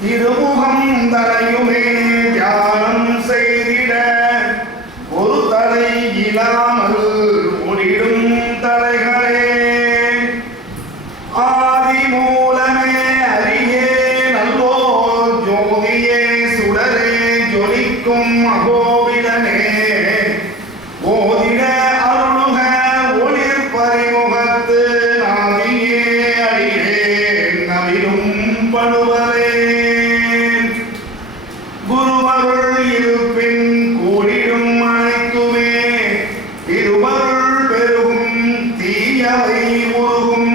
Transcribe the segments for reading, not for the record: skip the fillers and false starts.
திருமுகம் தரையுமே தியானம் செய்திட ஒரு தலை இல்லாமல் முடிடும் தலைகளே ஆதி மூலமே அரியே நல்லோ ஜோதியே சுடரே ஜொலிக்கும் அகோபிலனே ஓதிட அருளுக ஒளிர் பரிமுகத்து நாதியே அடியே நவிலும் படுவரே குருவருள் இருப்பின் கூடிடும் அனைத்துமே இருவருள் பெருகும் தீயவை உருகும்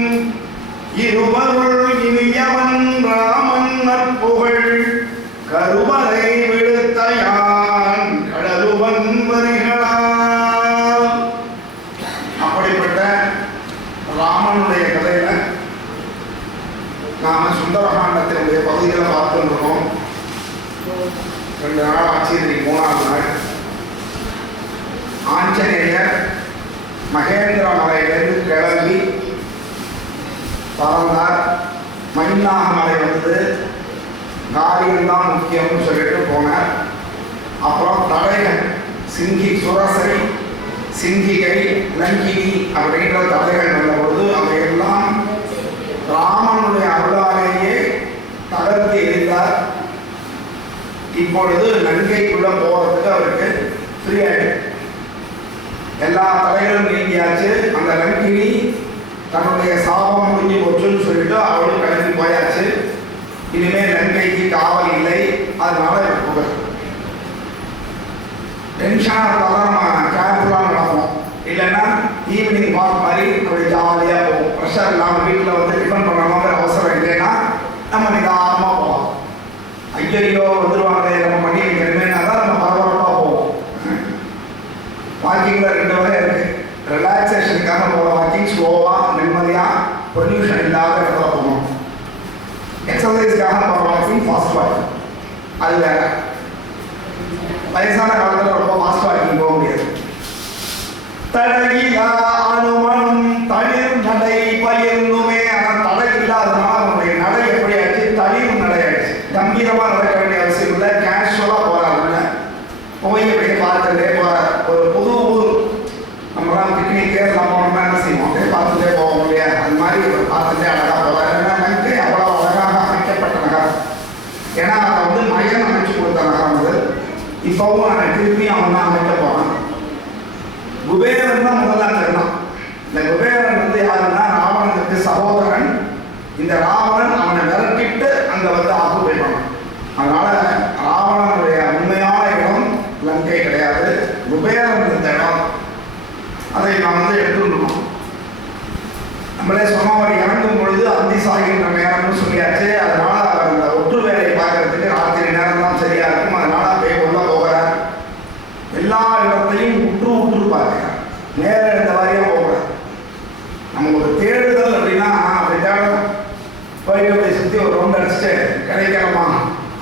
இருவருள் இனியவன் ராமன் நற்புகழ் கருவறை விடுத்தயான் கடலுவன் வரிகளால். அப்படிப்பட்ட ராமனுடைய கதையில நாம சுந்தரகாண்டத்தினுடைய பகுதிகளை பார்த்துருக்கோம். 2 நாள் ஆச்சு, 3ஆவது நாள். ஆஞ்சநேயர் மகேந்திர மலையிலிருந்து கிளம்பி பறந்தார். மயிலாக மலை வந்து காரியம்தான் முக்கியம்னு சொல்லிட்டு போனார். அப்புறம் தடைகள் சுரசரி, சிங்கிகை, லங்கினி அப்படின்ற தடைகள் வந்த பொழுது அவையெல்லாம் ராமனுடைய அருளாலேயே தகர்த்து எரிந்தார். இப்பொழுது லங்கைக்குள்ள போறதுக்கு அவருக்கு ஃப்ரீயாயிடும். எல்லா தடைகளும் நீங்கியாச்சு. அந்த லங்கினி தன்னுடைய சாபம் முடிஞ்சு போச்சுன்னு சொல்லிட்டு அவளும் கிளம்பி போயாச்சு. இனிமேல் லங்கைக்கு காவல் இல்லை. அதனால புகழ் டென்ஷனாக இருந்தால் நம்ம கேர்ஃபுல்லாக நடப்போம். இல்லைன்னா ஈவினிங் வாக் மாதிரி அப்படி ஜாலியாக போவோம். ப்ரெஷர் இல்லாமல் வீட்டில் வந்து டிஃபன் பண்ணணுங்கிற அவசரம் இல்லைன்னா நம்ம நிதானமாக போவோம். ஐயோ வந்துடுவாங்க நம்ம பண்ணி வைக்கணுமேனா தான் நம்ம பரபரப்பாக போவோம். வாக்கிங்கில் 2 வகை இருக்குது. ரிலாக்ஸேஷனுக்காக போகிற வாக்கிங் ஸ்லோவாக நிம்மதியாக பொல்யூஷன் இல்லாத இடத்துல போகணும். எக்ஸசைஸ்க்காக போகிற வாக்கிங் ஃபாஸ்ட் வாக்கிங் அது வேறு. வயசான காலத்தில் ரொம்ப ஃபாஸ்ட் வாக்கிங் போக முடியாது. தடையில்லா அனுமனும் தளிர் நடை பயிர்ந்துமே. ஆனால் தடை இல்லாதனால அவனுடைய நடை எப்படி ஆயிடுச்சு? தளிர் நடை ஆயிடுச்சு. கம்பீரமாக நடக்க வேண்டிய அவசியம் இல்லை. கேஷுவலாக போகிறாங்க. போய் அப்படியே பார்த்துட்டே போகிறார். ஒரு புது ஊர் நம்மளாம் பிக்னிக்கே எல்லாம் போனோம்னா என்ன செய்வோம்? அப்படியே பார்த்துட்டே போவோம் இல்லையா? அது மாதிரி பார்த்துட்டே அழகாக போகிறார். ஏன்னா நகை அவ்வளோ அழகாக அமைக்கப்பட்ட நகரம். ஏன்னா அதை வந்து மயம் அமைச்சு கொடுத்த நகரம் அது. இப்போவும் அவன் திருப்பி அவன் தான் அமைக்க போகிறான். குபேரன் தான் முதல்ல தெரியும். இந்த குபேரன் வந்து யாருன்னா ராவணனுக்கு சகோதரன். இந்த ராவணன் அவனை விரட்டிட்டு அங்கே வந்து ஆக்குபை பண்ணான். அதனால ராவணனுடைய உண்மையான இடம் லங்கை கிடையாது, குபேரன் இந்த இடம். அதை நாம் வந்து எடுத்துக்கணும். நம்மளே சொன்ன மாதிரி இறங்கும் பொழுது அந்தி சாகின்ற நேரம்னு சொல்லியாச்சு. அதனால அந்த ஒற்று வேலையை பார்க்கறதுக்கு ராத்திரி நேரம் தான் சரியா இருக்கும். அதனால அப்படியே உள்ள போகிறார். எல்லா இடத்தையும் உற்று பார்க்கிறார். நேர இந்த வாரியாக போகிறார். நம்ம ஒரு தேடுதல் அப்படின்னா அப்படி தேடணும். போயிட்டு அப்படி சுற்றி ஒரு ரவுண்ட் அடிச்சுட்டு கிடைக்கணுமா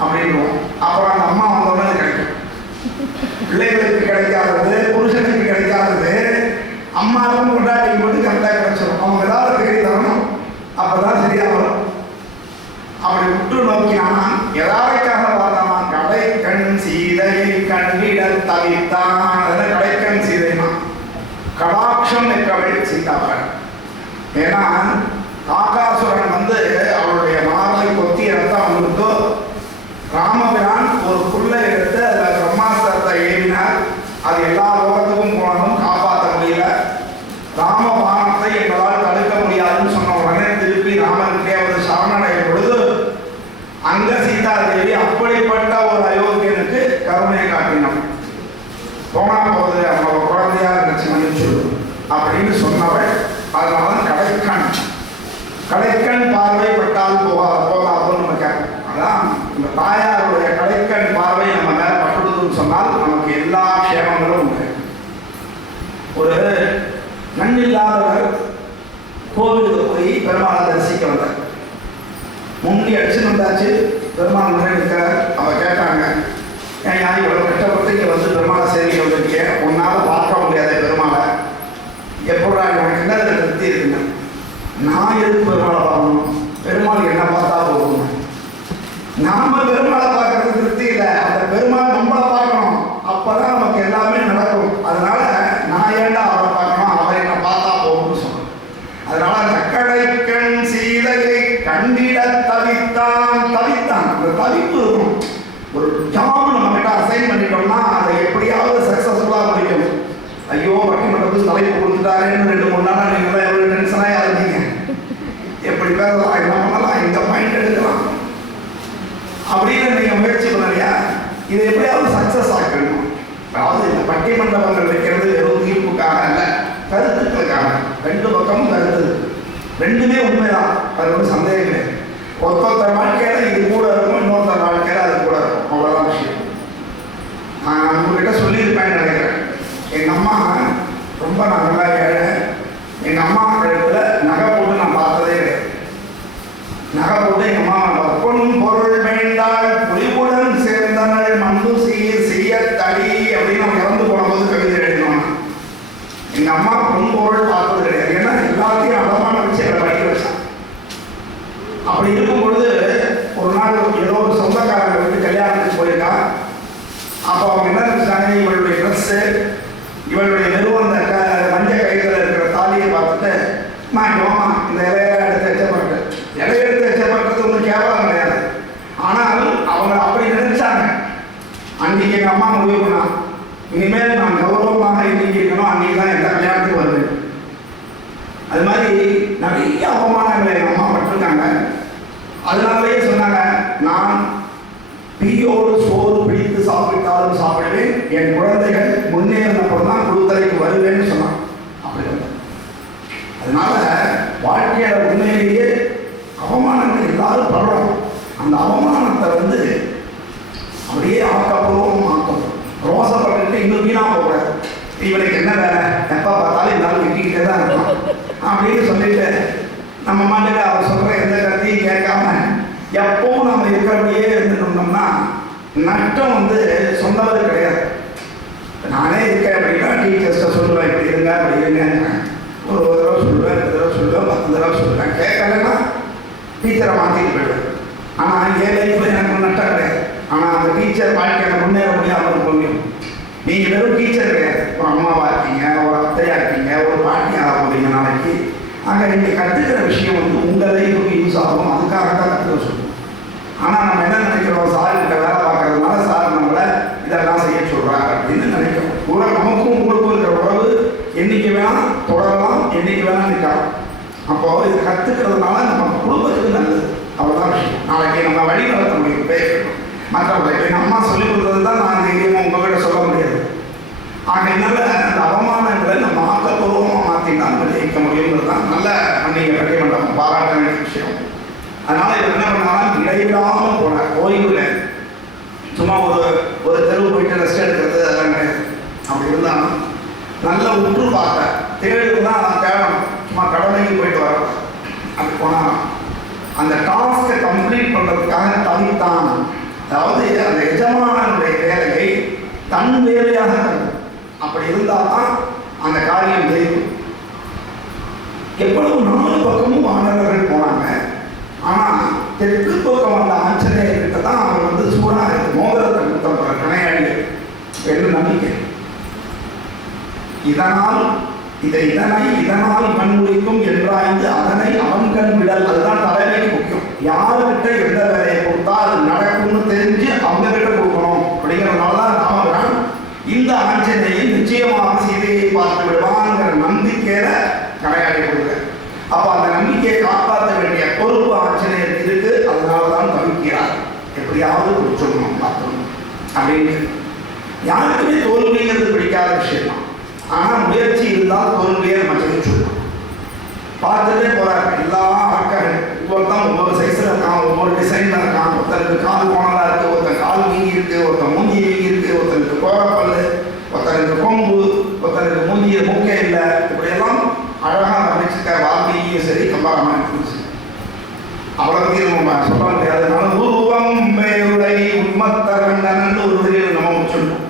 அப்படின்வோம். அப்புறம் அந்த அம்மா வந்தோடனே கிடைக்கும். பிள்ளைகளுக்கு கிடைக்காதது, புருஷனுக்கு கிடைக்காதது அம்மாவுக்கும் கொண்டாட்டிக்கு மட்டும் கரெக்டாக கிடைச்சிடும். அவங்க ஏதாவது தேடி தரணும். அப்போதான் சரியா வரும். அப்படி உற்று நோக்கினானா எதாவைக்காக பார்த்தானா? கடைக்கண் சீதையை கண்டிடல் தவித்தான். அதில் கடைக்கண் சீதைனா கடாட்சம் நிற்கவள் சீதாவன். ஏன்னா காகாசுரன் வந்து அவருடைய மார்பை கொத்தி ரத்தம் வந்துட்டு ராமபிரான் ஒரு புல்லை எடுத்து அதில் பிரம்மாஸ்திரத்தை ஏவினார். அது எல்லா லோகத்துக்கும் போனாலும் காப்பாற்ற முடியல. ராமபானத்தை எங்களால் தடுக்க முடியாதுன்னு சொன்ன உடனே திருப்பி ராமனுக்கே ஒரு சரணடைய பொழுது அங்க சீதாதேவி அப்படிப்பட்ட ஒரு அயோக்கியனுக்கு கருணை காட்டினான். போனா போது அவங்களோட குழந்தையா நினைச்சு மன்னிச்சு அப்படின்னு சொன்னவள். அதனால கடைக்கண் பார்வைப்பட்டால் போகாதுன்னு நம்ம கேட்போம். அதான் இந்த தாயாருடைய கடைக்கண் பார்வை நம்ம மேல பட்டுடுதுன்னு சொன்னால் நமக்கு எல்லா க்ஷேமங்களும் உண்டு. ஒரு நன்னில்லாதவர் கோவிலுக்கு போய் பெருமாளை தரிசிக்க வந்தார். முண்டி அடிச்சு வந்தாச்சு. பெருமாள் முன்னாடி இருக்கார். அவ கேட்டாங்க, ஏன் யார் இவ்வளோ கஷ்டப்பட்டு இங்கே வந்து பெருமாளை சேவிக்க வந்திருக்கீங்க? உன்னால் பார்க்க முடியாத பெருமாளை எப்படா எனக்கு என்ன அதில் திருப்தி இருக்குங்க? நான் எதுக்கு பெருமாளை பார்க்கணும்? பெருமாள் என்ன பார்த்தா போகணும். நாம பெருமாளை பார்க்கறது திருப்தி இல்லை, அந்த பெருமாள் நம்மளை பார்க்கணும். அப்பதான் நமக்கு எல்லாமே நடக்கும். அதனால நான் ஏண்டா அவரை பார்க்கணும், அவரை என்ன பார்த்தா போகும்னு சொன்னேன். அதனால நக்கடைக்கண் சீதையை கண்டிட தவித்தான். அந்த தவிப்பு இருக்கும். ஒரு ஜாப் நம்ம கிட்ட அசைன் பண்ணிட்டோம்னா அதை எப்படியாவது சக்சஸ்ஃபுல்லா முடிக்கணும். ஐயோ பட்டிமன்றத்துக்கு தலைப்பு கொடுத்துட்டாருன்னு 2-3 நாள் நீங்க எவ்வளவு டென்ஷனாக இருந்தீங்க. எப்படி பேசலாம், என்ன பண்ணலாம், எங்க பாயிண்ட் எடுக்கலாம் அப்படின்னு நீங்க முயற்சி பண்ணலையா? இதை எப்படியாவது சக்சஸ் ஆக்கணும். அதாவது இந்த பட்டிமன்றங்கள் வைக்கிறது வெறும் தீர்ப்புக்காக அல்ல, கருத்துக்களுக்காக. 2 பக்கமும் கருத்து, ரெண்டுமே உண்மைதான், அது ஒரு சந்தேகம் கிடையாது. ஒருத்தர் வாழ்க்கையில இது கூட இருக்கும், இன்னொருத்தர் வாழ்க்கையில அது கூட இருக்கும், அவ்வளவுதான் விஷயம். நான் உங்ககிட்ட சொல்லியிருப்பேன்னு நினைக்கிறேன். எங்க அம்மா ரொம்ப நல்லா ஏழை. எங்க அம்மா இடத்துல நகை போட்டு நான் பார்த்ததே கிடையாது. நகை போட்டு எங்க அம்மா பொன் பொருள் வேண்டாள் புலிவுடன் சேர்ந்தனள் மண்ணு சீர் செய்ய தடி அப்படின்னு நான் இறந்து போனபோது கவிதை எழுதினோம். எங்க அம்மா பொன் பொருள் பார்த்தது கிடையாது. ஏன்னா எல்லாத்தையும் அடமான வச்சு அதை படிக்க வச்சான். அப்படி இருக்கும் பொழுது ஒரு நாள் ஏதோ ஒரு சொந்தக்காரங்க வந்து கல்யாணத்துக்கு போயிருக்கா. அப்போ அவங்க என்ன நினைச்சாங்க, இவளுடைய ட்ரெஸ்ஸு, இவளுடைய நிறுவன மஞ்சள் கையில் இருக்கிற தாலியை பார்த்துட்டு மாட்டோமா இந்த இலையில எடுத்து எச்சப்பட்டு, இலையை எடுத்து எச்சப்பட்டது ஒன்றும் கேவலம் கிடையாது. ஆனால் அவங்க அப்படி நினைச்சாங்க. அன்னைக்கு எங்கள் அம்மா முடிவு பண்ணா, இனிமேல் நான் கௌரவமாக இன்னைக்கு இருக்கணும், அன்னைக்கு தான் எந்த கல்யாணத்துக்கு வருவேன். அது மாதிரி நிறைய அவமானங்களை எங்கள் அம்மா பட்டிருக்காங்க. அதனாலேயே சொன்னாங்க, நான் பீயோடு சோறு பிடித்து சாப்பிட்டாலும் சாப்பிடுவேன், என் குழந்தைகள் முன்னேறினப்பறம் தான் குழுத்தலைக்கு வருவேன்னு சொன்னான். அப்படி அதனால வாழ்க்கையோட உண்மையிலேயே அவமானங்கள் எல்லாரும் படுறோம். அந்த அவமானத்தை வந்து அப்படியே ஆக்கப்பூர்வம் ஆக்கும். ரோசப்பட்டு இன்னும் வீணா போகக்கூடாது. இவனுக்கு என்ன வேலை, எப்போ பார்த்தாலும் இருந்தாலும் விட்டிக்கிட்டே தான் இருக்கும் அப்படின்னு சொல்லிட்டு நம்ம மாட்டுக்கு அவர் சொல்கிற எந்த கருத்தையும் கேட்காம எப்பவும் நம்ம இருக்கிறபடியே இருந்துட்டோம்னா நஷ்டம் வந்து சொந்தவது கிடையாது. நானே இருக்கேன் அப்படின்னா டீச்சர்ஸ்ட்டை சொல்லுவேன், இப்படி இருங்க அப்படி இருங்க. ஒரு தடவை சொல்லுவேன், 2 தடவை சொல்லுவேன், 10 தடவை சொல்லுவேன். கேட்கலன்னா டீச்சரை மாற்றிட்டு போயிடுவேன். ஆனால் என் லைஃப்பில் எனக்கு நஷ்டம் கிடையாது. ஆனால் அந்த டீச்சர் வாழ்க்கையில் முன்னேற முடியாமல் இருக்கும். நீங்கள் வெறும் டீச்சர் கிடையாது, ஒரு அம்மாவாக இருக்கீங்க, ஒரு அத்தையாக இருக்கீங்க, ஒரு பாட்டியாக போகிறீங்க நாளைக்கு. ஆக நீங்கள் கற்றுக்கிற விஷயம் வந்து உங்கள் லைஃபுக்கு யூஸ் ஆகும். அதுக்காக தான் கற்றுக்க சொல்லுவோம். ஆனால் நம்ம என்ன நினைக்கிறோம், சார்கிட்ட வேலை பார்க்கறதுனால சார் நம்மளை இதெல்லாம் செய்ய சொல்கிறாங்க அப்படின்னு நினைக்கிறோம். நமக்கும் உங்களுக்கும் இருக்கிற உறவு என்னைக்கு வேணால் தொடரலாம், என்னைக்கு வேணால் நிற்கலாம். அப்போது இதை கற்றுக்கிறதுனால நம்ம குடும்பத்துக்கு நல்லது, அவ்வளோதான் விஷயம். நாளைக்கு நம்ம வழி நடத்த முடியும் பேசணும். மற்றவங்களை எங்கள் அம்மா சொல்லிக் கொடுத்தது தான் நான் தைரியமாக உங்கள்கிட்ட சொல்ல முடியாது. ஆகையினால அந்த அவமானங்களை நம்ம ஆக்கப்பூர்வமாக மாற்றினா நம்ம ஜெயிக்க முடியுங்கிறது தான் நல்ல பண்டிகை பட்டிமன்றம் பாராட்ட வேண்டிய விஷயம். அதனால் இவர் என்ன பண்ணாலும் இடைவிடாமல் போன ஓய்வில் சும்மா ஒரு தெருவு போயிட்டு ரெஸ்ட் எடுக்கிறது அதெல்லாம் கிடையாது. அப்படி இருந்தாலும் நல்ல உற்று பார்த்தேன், தேடுக்கு தான் நான் தேடணும், சும்மா கடமைக்கு போயிட்டு வரேன். அப்படி போனால் அந்த டாஸ்கை கம்ப்ளீட் பண்ணுறதுக்காக தவித்தான். அதாவது அந்த எஜமானனுடைய வேலையை தன் வேலையாக கருதும். அப்படி இருந்தால் தான் அந்த காரியம் செய்யும். எவ்வளவு 4 பக்கமும் வானவர்கள் போனாங்க. ஆனால் தெற்கு பக்கம் வந்த ஆஞ்சநேயர்கிட்ட தான் அவர் வந்து சூடாக இருக்கு மோதிரத்தை கொடுத்த கணையாடி என்று நம்பிக்கை. இதனால் கண்முடிக்கும் என்றாய்ந்து அதனை அவன் கண் விடல். அதுதான் தலைமைக்கு முக்கியம். யாருக்கிட்ட எந்த வேலையை கொடுத்தா அது நடக்கும்னு தெரிஞ்சு அவங்க கிட்ட கொடுக்கணும். அப்படிங்கிறதுனால தான் ராமபிரான் இந்த ஆஞ்சநேயன் நிச்சயமாக சீதையை பார்த்து விடுவாங்கிற நம்பிக்கையில கடையாடி கொடுக்க. அப்போ அந்த நம்பிக்கையை காப்பாற்ற வேண்டிய பொறுப்பு ஆஞ்சநேயருக்கு இருக்கு. அதனால தான் தவிக்கிறார், எப்படியாவது கொடுத்துடணும் பார்க்கணும் அப்படின்னு. யாருக்குமே தோல்விங்கிறது பிடிக்காத விஷயம் தான். ஆனால் முயற்சி இருந்தால் தோல்வியை நம்ம ஜெயிச்சுடலாம். பார்த்துட்டே போகிறார் எல்லாம் ஆட்கள். ஒவ்வொருத்தான் ஒவ்வொரு சைஸில் இருக்கான், ஒவ்வொரு டிசைனில் இருக்கான். ஒருத்தருக்கு கால் கோணலாக இருக்குது, ஒருத்தர் கால் வீங்கி இருக்குது, ஒருத்தர் மூஞ்சி வீங்கி இருக்குது, ஒருத்தருக்கு கோரப்பல், ஒருத்தருக்கு கொம்பு, ஒருத்தருக்கு மூஞ்சிய மூக்கே இல்லை. இப்படியெல்லாம் அழகாக வர்ணிச்சுக்க வால்மீகியும் சரி கம்பராமாயணத்துக்கும் சரி. அவ்வளோ நம்ம சொல்ல முடியாது. அதனால உருவம் பேருடை உண்மத்தரண்டன்னு ஒரு வரியில் நம்ம முடிச்சுட்டோம்.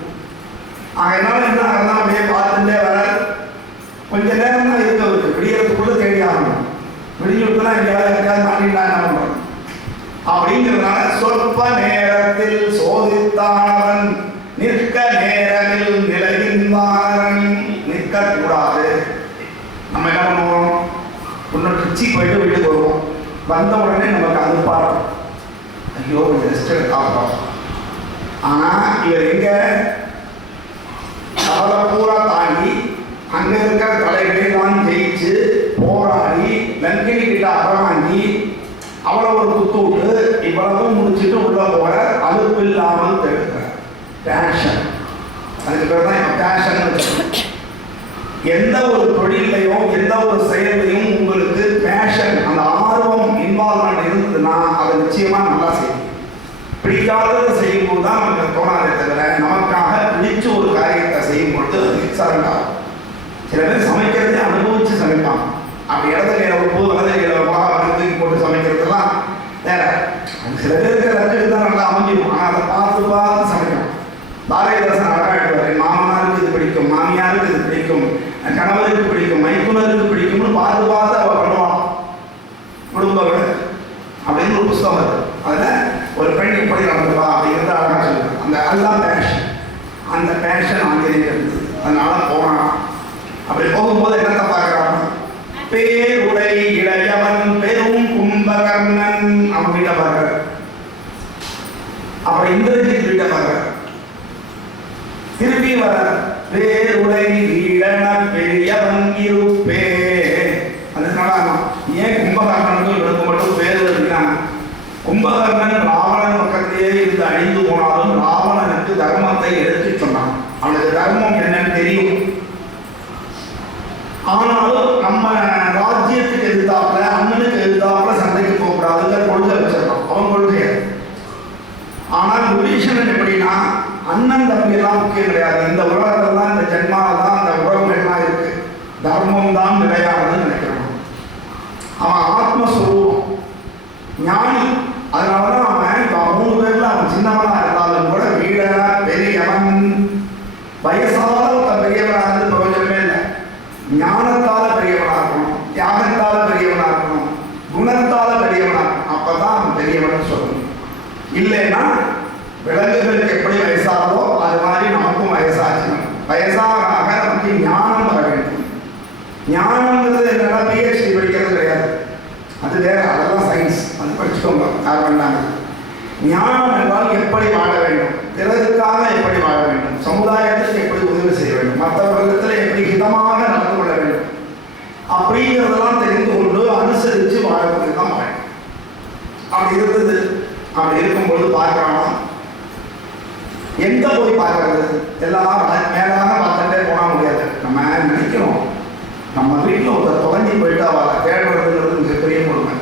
அதனால என்ன ஆகுதுன்னா அப்படியே பார்த்துட்டே வர கொஞ்ச நேரம் தான் இருக்க இருக்கு. விடியறதுக்குள்ள தேடி ஆகணும். விடிஞ்சுட்டுனா எங்கேயாவது மாட்டினா என்ன பண்ணுறோம் அப்படிங்கிறதுனால சொற்ப நேரத்தில் சோதித்தானவன் நிற்க நேரமில் நிலையின்பாரன். நிற்க கூடாது. நம்ம என்ன பண்ணுவோம்? இன்னொரு ட்ரிச்சி போயிட்டு வீட்டுக்கு வருவோம். வந்த உடனே நமக்கு அது பாடும், ஐயோ ரெஸ்ட் எடுத்தாலும். ஆனா இவர் எங்க அவரை பூரா தாண்டி அங்க இருக்கிற தலைகளெல்லாம் ஜெயிச்சு போராடி லங்கினி கிட்ட அறவாங்கி அவளை ஒரு குத்து விட்டு இவ்வளவும் முடிச்சுட்டு உள்ள போற அலுப்பு இல்லாமல் தெரிவிக்கிறார். பேஷன், அதுக்கு பேர் தான் பேஷன் வச்சுக்கணும். எந்த ஒரு தொழிலையும் எந்த ஒரு செயலையும் உங்களுக்கு பேஷன், அந்த ஆர்வம் இன்வால்வ்மெண்ட் இருந்ததுன்னா அதை நிச்சயமா நல்லா செய்யும். பிடிக்காததை செய்யும் போது தான் நமக்கு தோணாதே தவிர நமக்காக பிடிச்ச ஒரு காரியத்தை செய்யும் பொழுது அது எக்ஸலண்ட் ஆகும். சில பேர் சமைக்கிறதே அனுபவிச்சு சமைப்பாங்க. அப்படி இடத்த கையில உப்பு வலது கையில தூக்கி போட்டு சமைக்கிறதுலாம் வேற. சில பேருக்கு லக்கு தான் நல்லா அமைஞ்சிடும். ஆனால் அதை பார்த்து பார்த்து சமைக்கணும். பாரதிதாசன் அழகா எடுப்பார், மாமனாருக்கு இது பிடிக்கும், மாமியாருக்கு இது பிடிக்கும், கணவருக்கு பிடிக்கும், மைத்துனருக்கு பிடிக்கும்னு பார்த்து பார்த்து அவ பண்ணுவான். குடும்ப அப்படின்னு ஒரு புஸ்தகம் வருது. அதில் ஒரு பெண் எப்படி நடந்துவா அப்படிங்கிறத அழகா சொல்லுவாங்க. அந்த அதுதான் பேஷன். அந்த பேஷன் ஆங்கிலேயே இருந்தது. அதனால போனான். அப்படி போகும்போது என்னத்தை பார்க்கறான்? பேருடை இளையவன் பெரும் கும்பகர்ணன் அவன் கிட்ட பார்க்கற. அப்புறம் இந்திரஜித் கிட்ட பார்க்கற. திருப்பி வர பேருடை ஈழன பெரியவன் இருப்பே. அதனால ஏன் கும்பகர்ணனுக்கு இவனுக்கு மட்டும் பேர் இருக்காங்க? கும்பகர்ணன் ராவணன் பக்கத்திலேயே இருந்து அழிந்து போனாலும் ராவணனுக்கு தர்மத்தை எடுத்து சொன்னான். அவனுக்கு தர்மம் என்னன்னு தெரியும். ஆனாலும் நம்ம ராஜ்யத்துக்கு எதிர்த்தாப்புல அண்ணனுக்கு எதிர்த்தாப்புல சண்டைக்கு போகக்கூடாதுங்கிற கொள்கை வச்சிருக்கோம். அவன் கொள்கை. ஆனால் விபீஷணன் எப்படின்னா அண்ணன் தம்பி எல்லாம் முக்கியம் கிடையாது. இந்த உலகத்துல தான், இந்த ஜென்மால தான் அந்த உறவுகள்லாம் இருக்கு. தர்மம் தான் நிலையானதுன்னு நினைக்கிறான். அவன் ஆத்மஸ்வரூபம், ஞானி. அதனாலதான் அவன் 3 பேர்ல அவன் சின்னவனா இருந்தாலும் கூட வீடனா பெரியவன். வயசால ஒருத்த பெரியவனா இருந்து பிரயோஜனமே இல்லை. ஞானத்தால பெரியவனா இருக்கணும், தியாகத்தால பெரியவனா இருக்கணும், குணத்தால பெரியவனா இருக்கணும். அப்பதான் அவன் பெரியவன் சொல்லணும். இல்லைன்னா விலங்குகளுக்கு எப்படி வயசாகோ அது மாதிரி நமக்கும் வயசாகணும். வயசாக நமக்கு ஞானம் வர வேண்டும். ஞானம்ங்கிறது என்னன்னா பிஹெச்டி படிக்கிறது கிடையாது, அது வேற. அதெல்லாம் சயின்ஸ், அது படிச்சுக்கோங்க, யார் வேண்டாங்க. ஞானம் என்றால் எப்படி வாழ வேண்டும், பிறருக்காக எப்படி வாழ வேண்டும், சமுதாயத்துக்கு எப்படி உதவி செய்ய வேண்டும், மற்றவர்களிடத்தில் எப்படி ஹிதமாக நடந்து கொள்ள வேண்டும் அப்படிங்கிறதெல்லாம் தெரிந்து கொண்டு அனுசரித்து வாழக்கூடிய தான் வாழ. அப்படி இருந்தது. அப்படி இருக்கும்பொழுது பார்க்கறானா, எங்க போய் பார்க்கறது? எல்லாரும் மேலாக பார்த்துட்டே போக முடியாது. நம்ம நினைக்கிறோம் நம்ம வீட்டில் ஒருத்தர் தொலைஞ்சி போயிட்டு அவளை தேடுறதுங்கிறது மிகப்பெரிய கொடுமை.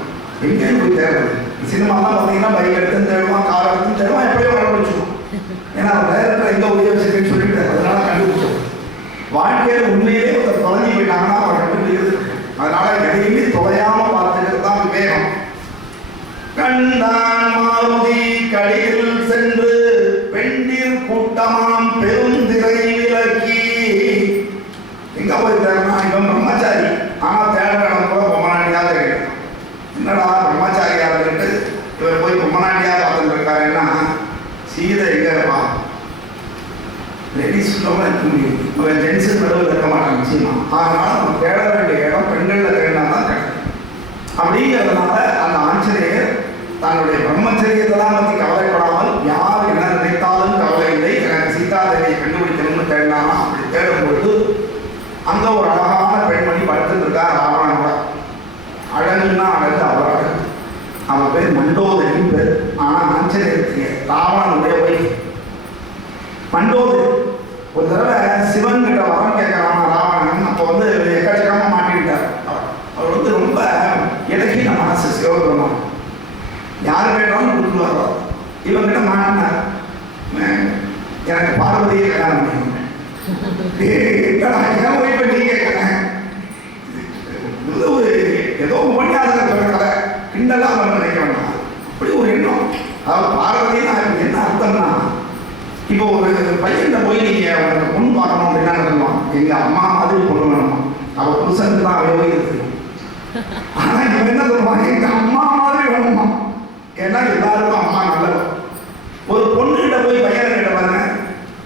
எங்கேயும் போய் தேடுறது. சினிமாலாம் பார்த்தீங்கன்னா பைக் எடுத்து தேடுவான், கார் எடுத்து தேடுவான், எப்படியோ கண்டுபிடிச்சிடும். ஏன்னா அவன் டைரக்டர் எங்கே உதவி வச்சிருக்கேன்னு சொல்லிட்டு அதனால கண்டுபிடிச்சோம். வாழ்க்கையில் உண்மையிலே ஒருத்தர் தொலைஞ்சி போயிட்டாங்கன்னா அவன் கண்டுபிடிக்கிறது. அதனால எதையுமே தொலையாம பார்த்துக்கிறது தான் விவேகம். கண்டான் மாருதி கடியில் சென்று பெண்டிர் கூட்டமாம் பெருந்திரை விலக்கி. எங்க போய் தேடுனா, இவன் பிரம்மச்சாரி. ஆனா தேடுற இடம் கூட பொம்மநாட்டியா தெரியும். என்னடா பிரம்மச்சாரியா இருந்துட்டு இவர் போய் பொம்மநாட்டியா பார்த்துட்டு இருக்காருன்னா, சீதை எங்க இருப்பா? லேடிஸ் சொல்ல இருக்க முடியும், இவன் ஜென்ஸு நடுவில் இருக்க மாட்டாங்க நிச்சயமா. அதனால நம்ம தேட வேண்டிய இடம் பெண்களில் தேடினா தான் கிடைக்கும். அப்படிங்கிறதுனால அந்த ஆஞ்சநேயர் தன்னுடைய பிரம்மச்சரியத்தெல்லாம் பற்றி கவலைப்படாமல் யார் என்ன நினைத்தாலும் கவலை இல்லை, எனக்கு சீதாதேவியை கண்டுபிடிக்கணும்னு தேடினானா. அப்படி தேடும்பொழுது அங்கே ஒரு அழகான பெண்மணி படுத்துட்டு இருக்கா ராவணன் கூட. அழகுன்னா அழகு, அவர் அழகு. அவன் பேர் மண்டோதரின் பேர். ஆனால் ஆஞ்சநேயருக்கு ராவணனுடைய ஒய்ஃப் மண்டோதரி. ஒரு தடவை சிவன் கிட்ட வரம் கேட்கறான் ராவணன். அப்போ எக்கச்சக்கமாக மாட்டிக்கிட்டார். அவர் ரொம்ப இலக்கிய மனசு சிவபெருமான். யார் கேட்டாலும் கொடுத்துருவாரோ. இவங்கிட்ட மாட்டினார், எனக்கு பார்வதியை கல்யாணம் பண்ணிக்கணும். ஏன் போய் நீ கேட்கிறேன்? ஒரு ஏதோ மணியாளர் சொல்ற கதை கிண்டலாம் நம்ம நினைக்க வேண்டாம். அப்படி ஒரு எண்ணம். அதாவது பார்வதினா என்ன அர்த்தம்னா, இப்போ ஒரு பையன் போய் நீங்க அவனுக்கு பொண்ணு பார்க்கணும் அப்படின்னா சொல்லுவான், எங்க அம்மா மாதிரி பொண்ணு வேணுமா, அவ புருஷனுக்கு தான் அவையோ இருக்கு. ஆனா இவன் என்ன சொல்லுவான், எங்க அம்மா மாதிரி வேணுமா. ஏன்னா எல்லாருக்கும் அம்மா நல்லவர். ஒரு பொண்ணுகிட்ட போய் பையன் கிட்ட பாருங்க,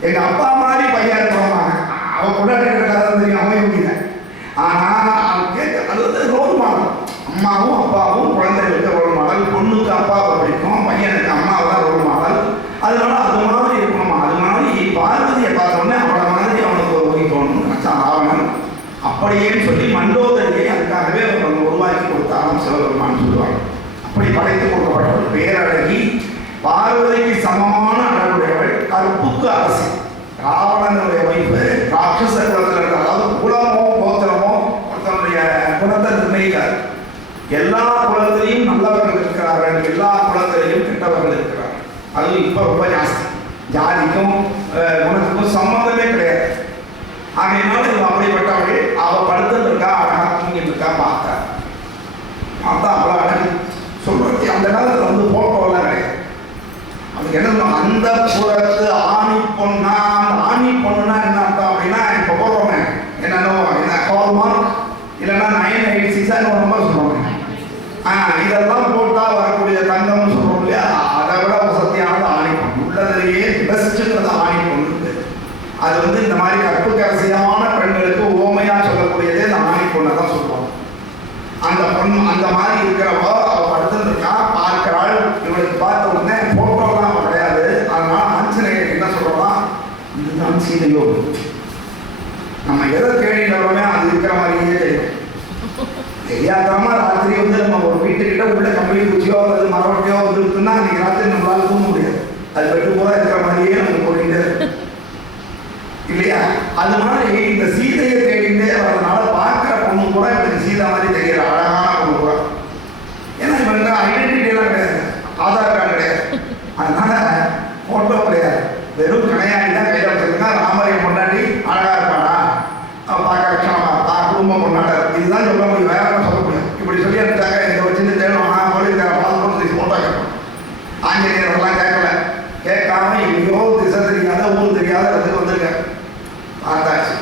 எங்க அப்பா மாதிரி பையன் இருக்கிறோம், அவன் கூட கேட்டாதான் தெரியும் அவன் எப்படிங்க. ஆனா அவன் கேட்க அது வந்து ரோல் மாடல். அம்மாவும் அப்பாவும் குழந்தைகளுக்கு ரோல் மாடல். பொண்ணுக்கு அப்பாவை பிடிக்கும், பையனுக்கு அம்மாவை தான் ரோல் மாடல். அதனால அது மாதிரி இருக்கணுமா. அது மாதிரி பார்வதியை பார்த்தோன்னே அவளை மாதிரி அவனுக்கு ஒரு ஒய் தோணும் நினைச்சான் ராவணன். அப்படியேன்னு சொல்லி மண்டோதரியை அதுக்காகவே அவங்க உருவாக்கி கொடுத்தாலும் சிவபெருமான் சொல்லுவாங்க. அப்படி படைத்து கொடுக்கப்பட்டவள் பேரழகி, பார்வதிக்கு சமமான அழகுடையவள், கற்புக்கு அரசி. ராவணனுடைய வைப்பு ராட்சச குலத்தில் இருக்க, அதாவது குலமோ கோத்திரமோ ஒருத்தனுடைய குலத்தை நிர்ணயிக்காது. எல்லா குலத்திலையும் நல்லவர்கள் இருக்கிறார்கள், எல்லா குலத்திலையும் கெட்டவர்கள் இருக்கிறார்கள். அதுவும் இப்போ ரொம்ப ஜாஸ்தி. ஜாதிக்கும் குணத்துக்கும் சம்மந்தமே கிடையாது. ஆகையினால இவன் அப்படிப்பட்டவள். அவள் படுத்துட்டு இருக்கா, அழகா தூங்கிட்டு இருக்கா. பார்த்தா அவ்வளோ அழகு. சொல்றது அந்த காலத்தில் வந்து போட்டோலாம் கிடையாது. அதுக்கு என்ன அந்த புறத்து ஆணி பொண்ணா. அந்த ஆணி பொண்ணுன்னா என்ன அர்த்தம் அப்படின்னா, இப்போ போடுறோமே என்னன்னோ என்ன ஹால்மார்க் இல்லைன்னா 986 ஒரு நம்பர் சொல்லுவாங்க. இதெல்லாம் போட்டால் வரக்கூடிய தங்கம்னு சொல்கிறோம் இல்லையா, அதை விட வசதியானது ஆணி பொண்ணு. உள்ளதுலேயே பெஸ்ட்டுன்றது ஆணி பொண்ணு. அது வந்து இந்த மாதிரி கற்புக்கரசியான பெண்களுக்கு ஓமையா சொல்லக்கூடியதே இந்த ஆணி பொண்ணை தான் சொல்லுவாங்க. அந்த பொண்ணு அந்த மாதிரி இருக்கிறவோ அவள் படுத்துருக்கா, பார்க்கிறாள். இவளுக்கு பார்த்த உடனே போட்டோலாம் கிடையாது. அதனால ஆஞ்சநேயர் என்ன சொல்றோம், இதுதான் சீதையோ. நம்ம எதை தேடினோமே அது இருக்கிற மாதிரியே தெரியும். தெரியாதமா ராத்திரி வந்து நம்ம ஒரு வீட்டுக்கிட்ட உள்ள கம்பெனி குச்சியோ அல்லது மரவட்டையோ இருக்குன்னா அன்னைக்கு ராத்திரி நம்மளால தூங்க முடியாது. அது பெட்டு பூரா இருக்கிற மாதிரியே நம்ம போயிட்டு இல்லையா. அது மாதிரி இந்த சீதையை தேடிட்டே வரதுனால பார்க்கிற பொண்ணு கூட இவனுக்கு சீதை மாதிரி தெரிகிற அழகான பொண்ணு கூட. ஏன்னா இவங்க ஐடென்டிட்டி எல்லாம் கிடையாது, ஆதார் கார்டு கிடையாது, அதனால போட்டோ கிடையாது, வெறும் கணையாடி தான் கையில் வச்சிருக்கா. ராமரையை கொண்டாடி அழகா இருப்பானா, பார்க்க லட்சணமா குடும்பம் கொண்டாட்டார், இதுதான் சொல்ல முடியும், வேற என்ன சொல்ல முடியும். இப்படி சொல்லி எடுத்தாங்க. இதை வச்சுட்டு தேடுவானா போலீஸ்கார பாஸ்போர்ட் போட்டோ கேட்போம். ஆஞ்சநேயரெல்லாம் கேட்கல, கேட்காம எங்கேயோ திசை தெரியாத ஊர் தெரியாத இடத்துக்கு வந்திருக்காரு. பார்த்தாச்சு.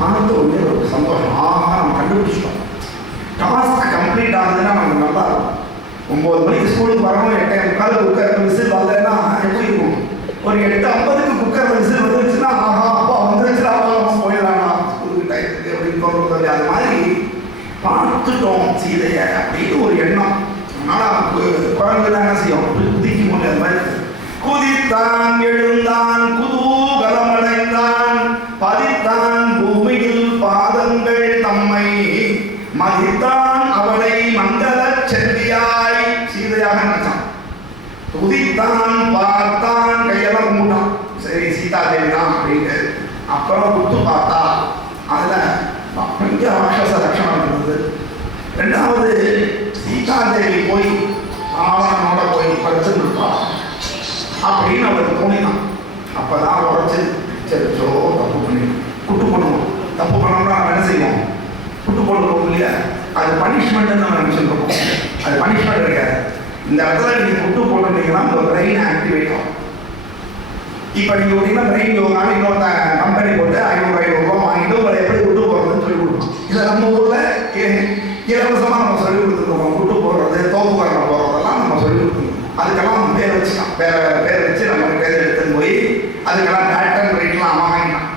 பார்த்த உடனே ஒரு சந்தோஷம், ஆஹா நம்ம கண்டுபிடிச்சிட்டோம். டாஸ்க் கம்ப்ளீட் ஆகுதுன்னா நமக்கு நல்லா இருக்கும். 9 மணிக்கு ஸ்கூலுக்கு வரணும், 8:45 குக்கர் விசில் வரலன்னா எப்படி இருக்கும். ஒரு 8:50 குக்கர் விசில் வந்துருச்சுன்னா ஆஹா அப்பா வந்துருச்சுன்னா போயிடலாம் ஸ்கூலுக்கு டைத்துக்கு அப்படின்னு தோன்றது. அது மாதிரி பார்த்துட்டோம் சீதையை அப்படின்னு ஒரு எண்ணம். அதனால அவனுக்கு குழந்தைதான் என்ன செய்யும், குதிக்க முடியாது. அது மாதிரி குதித்தான், எழுந்தான், குதூகலமடைந்தான், பதித்தான் பூமியில் பாதங்கள் தம்மை, மதித்தான் அவளை மங்கள செல்வியாய் சீதையாக நினைச்சான். குதித்தான், பார்த்தான், கையெல்லாம் கும்பிட்டான், சரி சீதா தேவி தான் அப்படின்ட்டு. அப்புறம் குத்து பார்த்தா அதுல கொஞ்சம் ராட்சச லட்சணம் இருந்தது. 2வது சீதா தேவி போய் ராவணனோட போய் படுத்துட்டு இருப்பான் அப்படின்னு அவருக்கு தோணினான். அப்பதான் உடச்சு சரிச்சோ தப்பு பண்ணிடும், குட்டு பண்ணுவோம். தப்பு பண்ணோம்னா நம்ம என்ன செய்வோம், குட்டு போடுவோம் இல்லையா. அது பனிஷ்மெண்ட்னு நம்ம நினைச்சிருக்கோம். அது பனிஷ்மெண்ட் கிடையாது. இந்த இடத்துல நீங்க குட்டு போட்டுட்டீங்கன்னா உங்க பிரெயின் ஆக்டிவேட் ஆகும். இப்போ நீங்க பார்த்தீங்கன்னா பிரெயின் யோகான்னு இன்னொரு கம்பெனி போட்டு 500 ரூபா வாங்கிட்டு உங்களை எப்படி குட்டு போடுறதுன்னு சொல்லி கொடுக்கணும். இதை நம்ம ஊர்ல இலவசமாக நம்ம சொல்லி கொடுத்துருக்கோம். குட்டு போடுறது, தோப்பு கரணம் போடுறதெல்லாம் நம்ம சொல்லி கொடுத்துருக்கோம். அதுக்கெல்லாம் நம்ம பேர் வச்சுக்கலாம், பேர் வச்சு நம்ம பேர் எடுத்துன்னு போய் அதுக்கெல்லாம் பேட்டன் ரேட்லாம் வாங்கிக்கலாம்.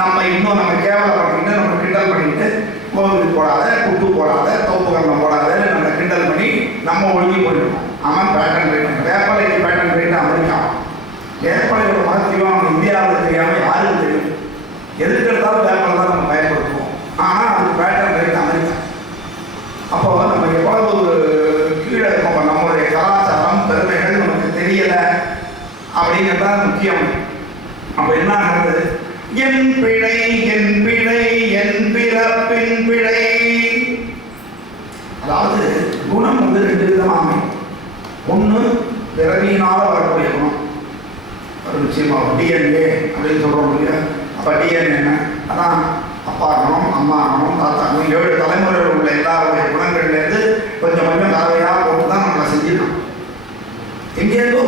நம்ம இன்னும் நம்ம கேவலம் பண்ணிட்டு நம்ம கிண்டல் பண்ணிட்டு கோவிலுக்கு போடாத, குட்டு போடாத, தோப்பு கரணம் போடாதன்னு நம்ம கிண்டல் பண்ணி நம்ம ஒழுங்கி போயிடுவோம். அவன் பேட்டன் ரேட், வேப்பலைக்கு பேட்டன் ரேட் அமெரிக்கா. வேப்பலையோட மகத்துவம் நம்ம இந்தியாவில் தெரியாமல் யாருக்கும் தெரியும். எதுக்கு எடுத்தாலும் வேப்பலை தான் நம்ம பயன்படுத்துவோம். ஆனால் அதுக்கு பேட்டன் ரேட் அமெரிக்கா. அப்போ நம்ம எவ்வளவு கீழே இருக்கோம், நம்மளுடைய கலாச்சாரம் பெருமைகள் நமக்கு தெரியலை அப்படிங்கிறதான் முக்கியம். அப்போ என்ன ஆகுது, என் பிழை என் பிழை என் பிறப்பின் பிழை. அதாவது குணம் வந்து 2 விதமாக. ஒன்று பிறவியினால வரக்கூடிய குணம், ஒரு நிச்சயமாக டிஎன்ஏ அப்படின்னு சொல்கிறோம் இல்லையா. அப்போ டிஎன்ஏ என்ன, அதான் அப்பா குணம், அம்மா குணம், தாத்தா குணம், 7 தலைமுறையில் உள்ள எல்லாருடைய குணங்கள்லேருந்து கொஞ்சம் கொஞ்சம் கலவையாக போட்டு தான் நம்மளை செஞ்சுக்கணும். எங்கேருந்தோ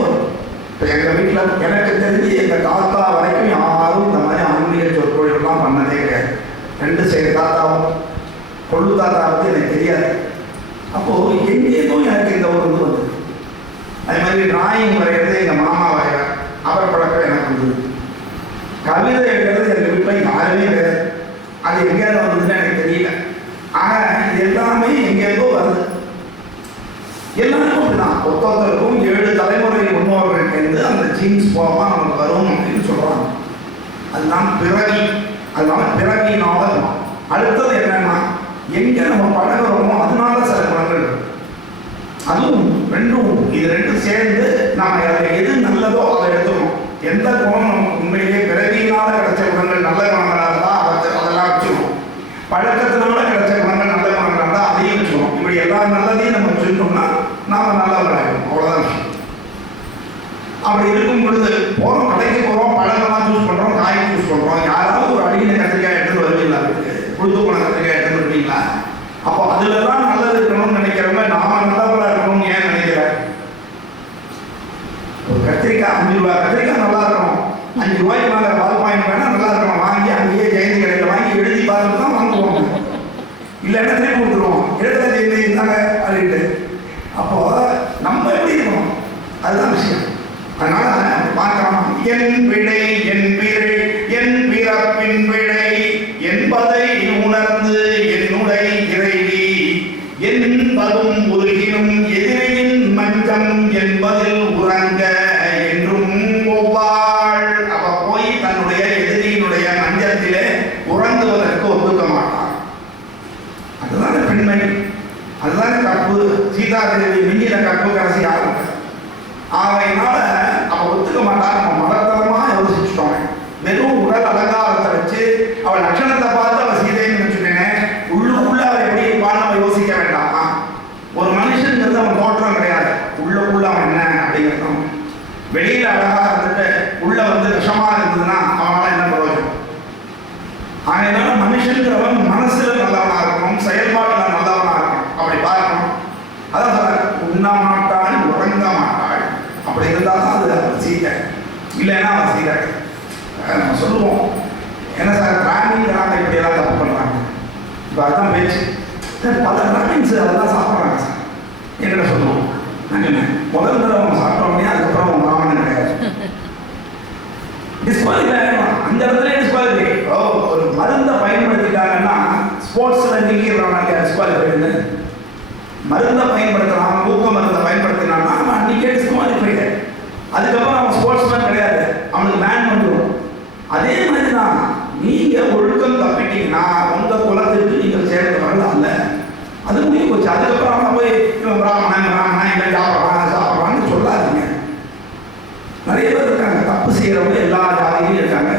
இப்போ எங்கள் வீட்டில் எனக்கு தெரிஞ்சு எங்கள் தாத்தா வரைக்கும் யாரும் இந்த மாதிரி ஆன்மீக சொற்பொழிவுலாம் பண்ணதே கிடையாது. 2 சைடு தாத்தாவும் கொள்ளு தாத்தா பற்றி எனக்கு தெரியாது. அப்போது எங்கேருந்தோ எனக்கு இந்த ஒரு இது வந்து அதே மாதிரி டிராயிங் வரைகிறது எங்கள் மாமா வரைகிறார், அவர் பழக்கம் எனக்கு வந்தது. கவிதை எழுதுறது எங்கள் வீட்டில் யாருமே கிடையாது. அது எங்கேயாவது வந்ததுன்னு எனக்கு தெரியல. ஆனால் இது எல்லாமே எங்கேருந்தோ வருது. எல்லாருக்கும் அப்படிதான், ஒருத்தருக்கும் 7 தலைமுறை முன்னோர்கள் இருந்து அந்த ஜீன்ஸ் மூலமாக நமக்கு வரும் அப்படின்னு சொல்கிறாங்க. அதுதான் பிறவி. அதனால பிறவினால அடுத்தது என்னன்னா, எங்கே நம்ம பழகிறோமோ அதனால சில குணங்கள், அதுவும் இது ரெண்டும் சேர்ந்து நம்ம எது நல்லதோ அதை எடுத்துக்கணும். எந்த குணம் நமக்கு உண்மையிலேயே பிறவியினால கிடைச்ச குணங்கள் நல்ல குணங்களாக இருந்தால் அதெல்லாம் வச்சுக்கணும். பழக்கத்தினால கிடைச்ச குணங்கள் நல்ல குணங்களாக இருந்தால் அதையும் வச்சுக்கணும். இப்படி எல்லா நல்லதையும் நம்ம வச்சுட்டோம்னா நாம் நல்லவர்களாகும். அவ்வளோதான் விஷயம். அப்படி இருக்கும் பொழுது போகிறோம், கடைக்கு போகிறோம், பழங்கள்லாம் சூஸ் பண்ணுறோம், காய் சூஸ் பண்ணுறோம். யாராவது ஒரு அடியின கத்திரிக்காய் எடுத்துகிட்டு வருவீங்களா? புழுத்து போன கத்திரிக்காய் எடுத்துகிட்டு வருவீங்களா? அப்போ அதில் தான் நல்லது இருக்கணும்னு நினைக்கிறவங்க நாம நல்லவர்களாக இருக்கணும்னு ஏன் நினைக்கிறேன்? ஒரு கத்திரிக்காய் 5 ரூபா கத்திரிக்காய் நல்லா இருக்கணும், 5 ரூபாய்க்கு மேலே பால் பாயிண்ட் வேணால் நல்லா இருக்கணும், வாங்கி அங்கேயே ஜெயந்தி கடையில் வாங்கி எழுதி பார்த்துட்டு தான் வாங்குவோம். இல்லைன்னா திருப்பி கொடுத்துருவோம், எழுத ஜெயந்தி இருந்தாங்க அப்படின்ட்டு. அப்போ நம்ம எப்படி இருக்கணும்? அதுதான் விஷயம். அதனால பார்க்கலாம், என் விடை என் பிழை என் பிறப்பின் விடை என்பதை உணர்ந்து என்னுடைய இறைவி என்பதும் உருகினும் எதிரியின் மஞ்சம் என்பதில் உறங்க என்றும் ஒவ்வாள். அவ போய் தன்னுடைய எதிரியினுடைய மஞ்சத்திலே உறங்குவதற்கு ஒத்துக்க மாட்டார். அதுதானே பெண்மை, அதுதானே கற்பு. சீதாதேவி மிஞ்சின கற்பு கடைசி ஆரம்ப. ஆகையினால அவள் ஒத்துக்க மாட்டார். நம்ம மதத்தரமா யோசிச்சுட்டோம். வெறும் உடல் அலங்காரத்தை வச்சு அவள் லட்சணத்தை பார்த்து அவள் சீதைன்னு நினைச்சுட்டேனே, உள்ளுக்குள்ள அவள் எப்படி இருப்பான்னு நம்ம யோசிக்க வேண்டாமா? ஒரு மனுஷனுங்கிறது அவன் தோற்றம் கிடையாது, உள்ளுக்குள்ள அவன் என்ன அப்படிங்கிறதும். வெளியில அழகா இருந்துட்டு உள்ள விஷமா இருந்ததுன்னா அவனால என்ன பிரயோஜனம்? அதனால மனுஷங்கிறவன் மனசுல நல்லவனா இருக்கணும், செயல்பாட்டுல நல்லவனா இருக்கணும். அப்படி பார்க்கணும். அதான் சொல்ற, உண்ண மாட்டாள் உறங்க மாட்டாள். அப்படி இருந்தால் தான் அது அவன் சீதை. இல்லைன்னா அவன் சீதை. நம்ம சொல்லுவோம், என்ன சார் பிராமின்கிறாங்க இப்படியெல்லாம் தப்பு பண்ணுறாங்க. இப்போ அதுதான் பேச்சு. பல பிராமின்ஸ் அதெல்லாம் சாப்பிட்றாங்க சார் என்கிட்ட சொல்லுவோம். நாங்கள் முதல் தடவை அவங்க சாப்பிட்டோம்னே அதுக்கப்புறம் அவங்க பிராமணன் கிடையாது. டிஸ்குவாலிஃபை ஆகிடும் அந்த இடத்துல. டிஸ்குவாலிஃபை ஒரு மருந்தை பயன்படுத்திட்டாங்கன்னா ஸ்போர்ட்ஸில் நீக்கிறாங்க டிஸ்குவாலிஃபைன்னு. மருந்தை பயன்படுத்துகிறான், ஊக்க மருந்தை பயன்படுத்தினான்னா அவன் அன்றைக்கே டிஸ்குவாலிஃபை. அதுக்கப்புறம் அவன் ஸ்போர்ட்ஸ்மேன் கிடையாது, அவனுக்கு பேன் பண்ணுவோம். அதே மாதிரி தான் நீங்கள் ஒழுக்கம் தப்பிட்டீங்கன்னா உங்கள் குலத்திற்கு நீங்கள் சேர்ந்து வரலாம்ல, அது முடிவு போச்சு. அதுக்கப்புறம் அவன் போய் பிராமணன் இல்லை சாப்பிட்றான்னு சொல்லாதீங்க. நிறைய பேர் இருக்காங்க தப்பு செய்கிறவங்க, எல்லா ஜாதியிலும் இருக்காங்க.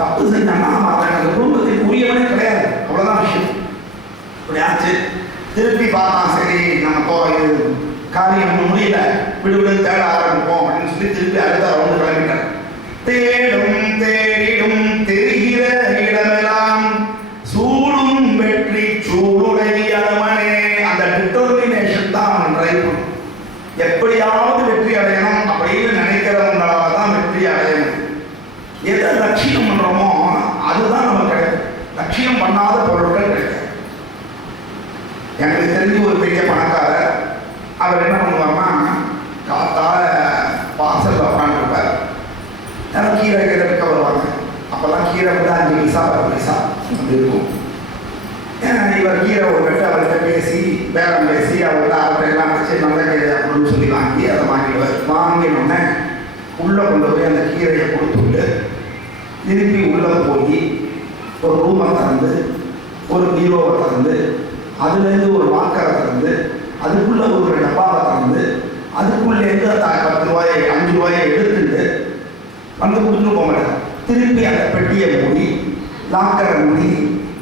தப்பு செஞ்சாங்கன்னா அவன் அந்த குடும்பத்துக்கு உரியவனே கிடையாது. அவ்வளோதான் விஷயம். இப்படி ஆச்சு. திருப்பி பார்த்தான், சரி நம்ம இது காரியம் முடியல, விடுவிடு தேட ஆரம்பிப்போம் அப்படின்னு சொல்லி திருப்பி அடுத்த ரவுண்டு கிளம்பிட்டார். தேடும் தேடிடும் தெரிகிற இடமெல்லாம் சூடும் வெற்றி சூடுடை அரமனே. அந்த டிட்டர்மினேஷன் தான் அவன் ட்ரைவ் பண்ணும். எப்படியாவது வெற்றி அடையணும் அப்படின்னு நினைக்கிறவங்களால தான் வெற்றி அடையணும். எதை லட்சியம் பண்றோமோ அதுதான் நமக்கு கிடைக்கும். லட்சியம் பண்ணாத பொருட்கள் கிடைக்கும். எனக்கு தெரிஞ்சு ஒரு பெரிய பணக்காரர், அவர் என்ன பண்ணுவார்னா காத்தால வாசல் உட்காந்துருப்பார். யாரும் கீரை விற்க வருவாங்க. அப்போல்லாம் கீரை 5 பைசா 10 பைசா அப்படி இருக்கும். இவர் கீரை ஒரு கட்டு அவர்கிட்ட பேசி பேரம் பேசி அவர்கிட்ட அவர்கிட்டெல்லாம் வச்சு நல்ல கீரை அப்படின்னு சொல்லி வாங்கி அதை வாங்கிடுவார். வாங்கினோடனே உள்ளே கொண்டு போய் அந்த கீரையை கொடுத்துட்டு திருப்பி உள்ளே போய் ஒரு ரூமை திறந்து ஒரு பீரோவை திறந்து அதுலேருந்து ஒரு வாக்கரை திறந்து அதுக்குள்ளே ஒரு டப்பாவை திறந்து அதுக்குள்ளேருந்து 10 ரூபாயை 5 ரூபாயை எடுத்துட்டு கொடுத்துட்டு போக மாட்டாங்க. திருப்பி அந்த பெட்டியை மூடி, லாக்கரை மூடி,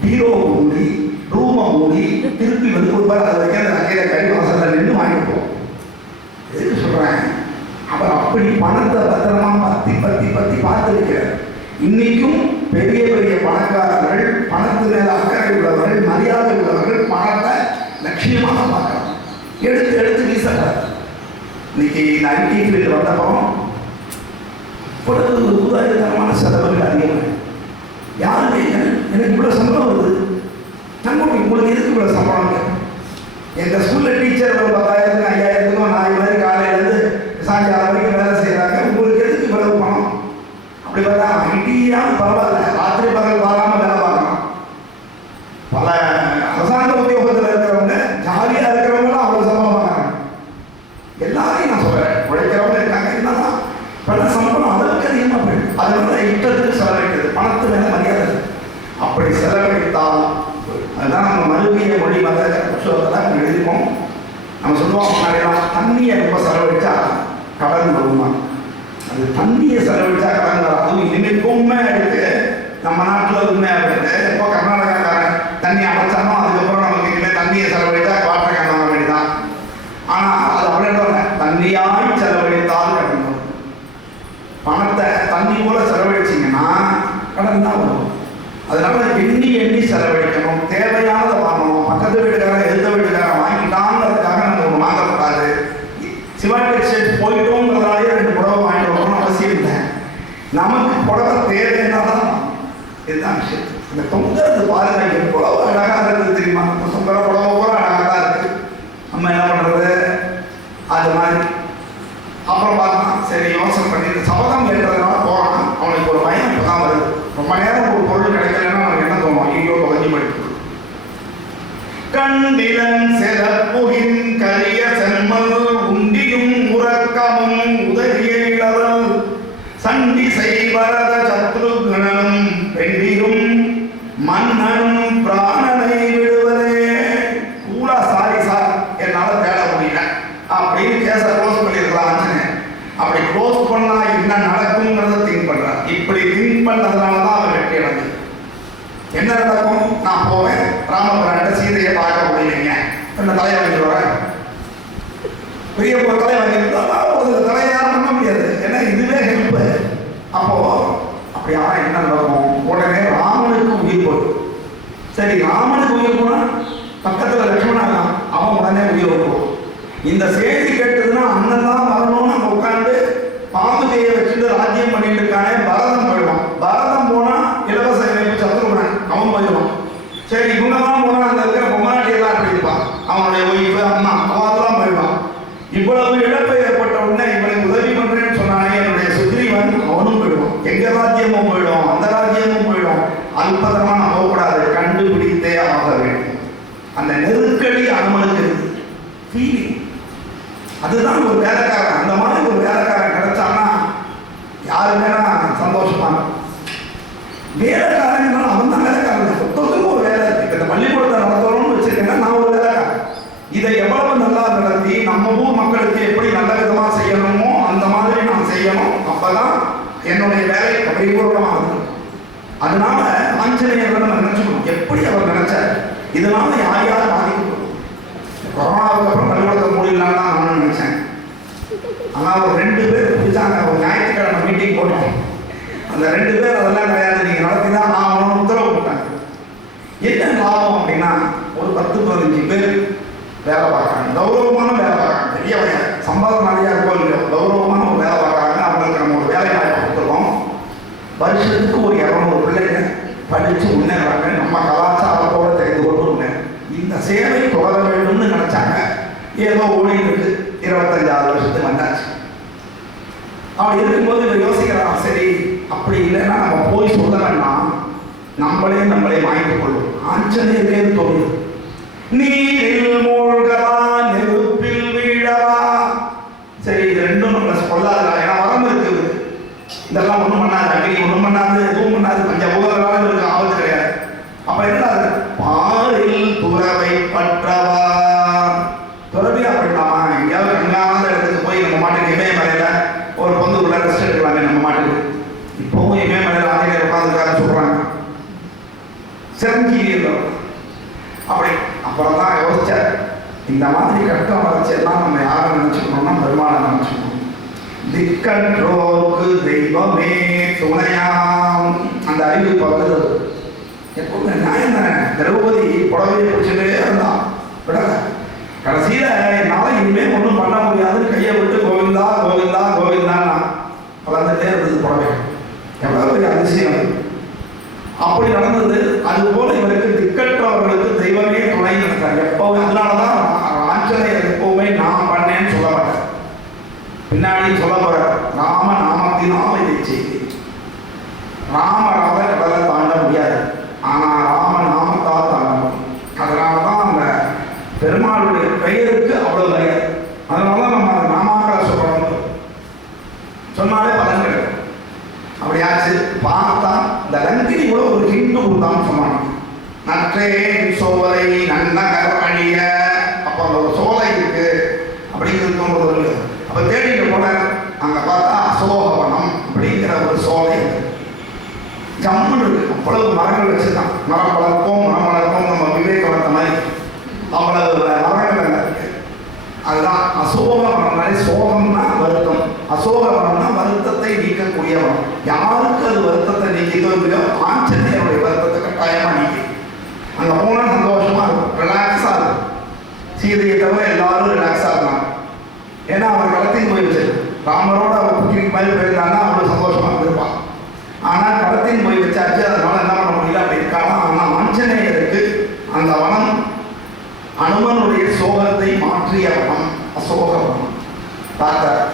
பீரோவை மூடி, ரூமை மூடி திருப்பி கொடுப்பார். அதை வைக்க அந்த நகையில கை வாசலில் நின்று வாங்கிட்டு போவோம். எதுக்கு சொல்கிறேன்? அவர் அப்படி பணத்தை பத்திரமா பத்தி பத்தி பத்தி பார்த்து வைக்கிறார். இன்னைக்கும் பெரிய பெரிய பணக்காரர்கள், பணத்து மேல அக்கறை உள்ளவர்கள், மரியாதை உள்ளவர்கள் பணத்தை லட்சியமாக பார்க்கிறார். எடுத்து எடுத்து வீசுறார். இன்னைக்கு இந்த ஐடி ஃபீல்டு வந்தப்பறம் உதாரணமான செலவுகள் அதிகமாக. யாருமே எனக்கு இவ்வளோ சம்பளம் வருது, நம்ம உங்களுக்கு எதுக்கு இவ்வளோ சம்பளம்? எங்கள் ஸ்கூலில் டீச்சர் ஒரு 10,000 50,000 நான் இது மாதிரி காலையிலேருந்து அப்படி பார்த்தா ஐடியான்னு பரவாயில்ல, ராத்திரி பகல் பாராம வேலை பார்க்கலாம். பல அரசாங்க உத்தியோகத்தில் இருக்கிறவங்க ஜாலியாக இருக்கிறவங்களும் அவ்வளோ சம்பளம் வாங்குறாங்க. எல்லாரையும் நான் சொல்கிறேன், உழைக்கிறவங்க இருக்காங்க. என்னன்னா பல சம்பளம் அளவுக்கு அதிகமாக போயிடுது. அதனால இஷ்டத்துக்கு செலவழிக்கிறது, பணத்து மேலே மரியாதை. அப்படி செலவழித்தால் அதுதான் நம்ம மருவிய மொழி மத புத்தகத்தில் எழுதிப்போம். நம்ம சொல்லுவோம் முன்னாடியெல்லாம் தண்ணியை ரொம்ப செலவழிச்சா கடன் வருமா. அது தண்ணியை செலவழிச்சா கடன் வரும். அதுவும் இனிமேல் உண்மையாக இருக்கு, நம்ம நாட்டில் உண்மையாக இருக்கு. இப்போ கர்நாடகாக்காரன் தண்ணி அடைச்சானோ அதுக்கப்புறம் நமக்கு இனிமேல் தண்ணியை செலவழித்தா வாட்டர் கேன் வாங்க வேண்டியதான். ஆனால் அது அப்படியே தண்ணியாய் செலவழித்தால் கடன் வரும். பணத்தை தண்ணி போல செலவழிச்சிங்கன்னா கடன் தான் வரும். அதனால எண்ணி எண்ணி செலவழிக்கணும், தேவையானதை வாங்கணும். பக்கத்து வீட்டுக்காரன் எந்த வீட்டுக்காரன் வாங்கிட்டாங்கிறதுக்காக நம்ம ஒன்று வாங்கக்கூடாது. சிவாஜி எக்ஸ்சேஞ்ச் போயிட்டோங்கிறதாலே 2 புடவை வாங்கிட்டு வரணும்னு அவசியம் இல்லை. நமக்கு புடவை தேவைன்னா தான். இதுதான் விஷயம். இந்த தொங்குறது பாருங்க, எவ்வளவு அழகாக இருக்குது தெரியுமா? தொங்குற புடவை கூட அழகாக தான் இருக்கு. நம்ம என்ன பண்ணுறது அது மாதிரி. அப்புறம் பார்க்கலாம், சரி யோசனை பண்ணி சபதம் ஏற்றதுனால போகிறான். அவனுக்கு ஒரு பயம் இப்போ தான் வருது. ரொம்ப நேரம் ஒரு பொருள் கிடைக்கலன்னா அவனுக்கு என்ன தோணும்? ஐயோ தொலைஞ்சி போயிட்டு. கண்டிலன் செலப்புகின் கரிய செம்மல் உண்டியும் உறக்கமும் உதவியவள் சண்டி செய்வரத சத்ருகணனும் பெண்டியும் மன்னனும் பிராணனை விடுவதே. கூலா சாரி சார், என்னால் தேட முடியல அப்படின்னு கேஸ க்ளோஸ் பண்ணியிருக்கலாம் ஆஞ்சநேயர். அப்படி க்ளோஸ் பண்ணா என்ன நடக்குங்கிறத திங்க் பண்றார். இப்படி திங்க் பண்ணதுனால தான் அவர் வெற்றி அடைஞ்சது. என்ன நடக்கும்? நான் போவேன், ராமபுரான்ட்ட சீதையை பார்க்க முடியலைங்க, என்ன தலையை வாங்கிட்டு வரேன், பெரிய ஒரு தலையை வாங்கிட்டு ஒரு தலையை யாரும் பண்ண முடியாது. ஏன்னா இதுவே ஹெல்ப்பு. அப்போ அப்படி ஆனால் என்ன நடக்கும்? உடனே ராமனுக்கு உயிர் போடும். சரி, ராமனுக்கு உயிர் போனா பக்கத்தில் லட்சுமணன் அவன் உடனே உயிர் போடுவான். இந்த செய்தி கேட்டதுன்னா அண்ணன் தான் வரணும்னு அங்கே உட்காந்து பாம்புகையை வச்சுட்டு ராஜ்யம் பண்ணிட்டு இருக்கானே பரதம் போயிடுவான். பரதம் போனா இலவச இணைப்பு சத்ருகணன் அவன் போயிடுவான். சரி, இவங்கெல்லாம் போனா அங்கே இருக்கிற பொம்மாட்டியெல்லாம் எப்படி இருப்பான், அவனுடைய ஒய்ஃபு அம்மா அவெல்லாம் போயிடுவான். இவ்வளவு இழப்பு ஏற்பட்ட உடனே இவனுக்கு உதவி பண்றேன்னு சொன்னானே என்னுடைய சுக்ரீவன், அவனும் போயிடுவான். எங்க ராஜ்யமும் போயிடும், அந்த ராஜ்யமும் போயிடும். அல்பதமா நான் போகக்கூடாது, கண்டுபிடித்தே ஆக வேண்டும். அந்த நெருக்கடி அனுமனுக்கு ஃபீலிங். அதுதான் ஒரு வேலைக்காரன். அந்த மாதிரி ஒரு வேலைக்காரன் கிடைச்சான்னா யாருமே சந்தோஷமா. வேலைக்காரன் அவன் தான் வேலைக்காரன். ஒருத்தருக்கும் ஒரு வேலை இருக்கு. இந்த பள்ளிக்கூடத்தை நடத்தணும்னு வச்சிருக்கேன்னா நான் ஒரு வேலைக்காரன். இதை எவ்வளவு நல்லா நடத்தி நம்ம ஊர் மக்களுக்கு எப்படி நல்ல விதமாக செய்யணுமோ அந்த மாதிரி நான் செய்யணும். அப்பதான் என்னுடைய வேலை பரிபூர்ணமாக இருக்கும். அதனால ஆஞ்சநேயர் நம்ம நினைச்சுக்கணும், எப்படி அவர் நினைச்சார். இதனால யார் யார் பாதிக்கப்படும். கொரோனாவுக்கு அப்புறம் பள்ளிக்கூடத்தை மூடிடலாம் தான் நான் நினைச்சேன். ஆனால் ஒரு 2 பேர் பிடிச்சாங்க. ஒரு ஞாயிற்றுக்கிழமை மீட்டிங் போட்டோம். அந்த 2 பேர் அதெல்லாம் கிடையாது, நீங்கள் நடத்தி தான் ஆகணும்னு உத்தரவு போட்டாங்க. என்ன லாபம் அப்படின்னா, ஒரு 10-15 பேர் வேலை பார்க்குறாங்க, கௌரவமான வேலை பார்க்குறாங்க. பெரிய சம்பாதம் நிறையா இருக்கோ இல்லையோ, கௌரவமான ஒரு வேலை பார்க்குறாங்க. அவங்களுக்கு நம்ம ஒரு வேலை வாய்ப்பு கொடுத்துருக்கோம். வருஷத்துக்கு ஒரு 200 பிள்ளைங்க படித்து முன்னேறாங்க. நம்ம கலாச்சாரத்தோடு தெரிந்து கொண்டு இந்த சேவை தொடர வேண்டும்னு நினைச்சாங்க. ஏதோ ஓடிட்டு இருக்கு. 25 வருஷத்துக்கு வந்தாச்சு. அவன் இருக்கும்போது இவர் யோசிக்கிறான், சரி அப்படி இல்லைன்னா நம்ம போய் சொல்ல வேண்டாம், நம்மளே வாங்கிக் கொள்ளும். ஆஞ்சநேயரே தோணும், நீரில் மூழ்கவா நெருப்பில் வீழவா. சரி, இது 2ம் நம்மளை கொள்ளாதா. ஏன்னா வரம் இருக்குது, இதெல்லாம் ஒன்றும் பண்ணாது, அக்னி ஒன்றும் பண்ணாது, எதுவும் பண்ணாது, பஞ்சபூதங்களாலும் இருக்கு, ஆபத்து கிடையாது. அப்ப என்ன பாரில் துறவை பற்றவா. துறவியா பண்ணலாமா? எங்கேயாவது கண்காணாத இடத்துக்கு போய் நம்ம மாட்டுக்கு இமயமலையில ஒரு பொந்துக்குள்ள ரெஸ்ட் எடுக்கலாமே. நம்ம மாட்டுக்கு இப்பவும் இமயமலையில ஆஞ்சநேயர் உட்காந்துருக்காரு சொல்றாங்க. சிரஞ்சீவி அப்படி. அப்புறம் தான் யோசிச்சார், இந்த மாதிரி கஷ்டம் வளர்ச்சியெல்லாம் நம்ம யாரை நினைச்சுக்கணும்னா பெருமாளை நினைச்சுக்கணும். திக்கற்றோருக்கு தெய்வமே துணையாம். அந்த அறிவு பகுதி எப்பவுமே நியாயம் தானே. திரௌபதி புடவையை பிடிச்சிட்டே இருந்தான், விடல. கடைசியில என்னால் இனிமேல் ஒன்றும் பண்ண முடியாதுன்னு கையை விட்டு கோவிந்தா கோவிந்தா கோவிந்தான்னா வளர்ந்துட்டே இருந்தது புடவை. எவ்வளவு பெரிய அதிசயம். அப்படி நடந்தது. அதுபோல இவருக்கு திக்கற்றவர்களுக்கு தெய்வமே துணை நடத்தார் எப்பவும். அதனாலதான் ஆஞ்சநேயர் எப்பவுமே நான் பண்ணேன்னு சொல்ல மாட்டேன், பின்னாடி சொல்ல போற ராம நாமத்தினால் இதை செய்தி. சொன்னாலே பலன் கிடைக்கும். அப்படியாச்சு பார்த்தா இந்த லங்கிரி கூட ஒரு ஹிண்டு கொடுத்தான்னு சொன்னாங்க. நற்றே சோலை நன்னகர் அழிய. அப்போ அந்த ஒரு சோலை இருக்கு அப்படிங்கிறது தோன்றது. அப்போ தேடிட்டு போனேன். அங்கே பார்த்தா அசோகவனம் அப்படிங்கிற ஒரு சோலை ஜம்முன்னு இருக்கு. அவ்வளவு மரங்கள் வச்சுருக்கான். மரம் வளர்ப்போம் நம்ம விவேக வளர்த்த மாதிரி அவ்வளவு மரங்கள் இருக்கு. அதுதான் அசோகவனம்னாலே சோகம்னா வருத்தம், அசோகவனம்னா வருத்தத்தை நீக்கக்கூடிய வனம். யாருக்கு அது வருத்தத்தை நீக்கிதோ ஆஞ்சநேயருடைய வருத்தத்தை கட்டாயமா நீக்கி அங்கே போனால் சந்தோஷமா இருக்கும், ரிலாக்ஸாக இருக்கும். சீதையை தவிர எல்லாரும் ரிலாக்ஸாக இருந்தாங்க. ஏன்னா அவர் கடத்தின் போய் வச்சிருக்கு. ராமரோட அவர் பிக்னிக் மாதிரி போயிருந்தாங்கன்னா அவ்வளோ சந்தோஷமாக இருந்திருப்பான். ஆனால் கடத்தின் போய் வச்சாச்சு, அதனால என்ன பண்ண முடியல அப்படி இருக்காங்க. ஆனால் ஆஞ்சநேயருக்கு அந்த வனம் அனுமனுடைய சோகத்தை மாற்றிய வனம் அசோகவனம். பார்த்தார்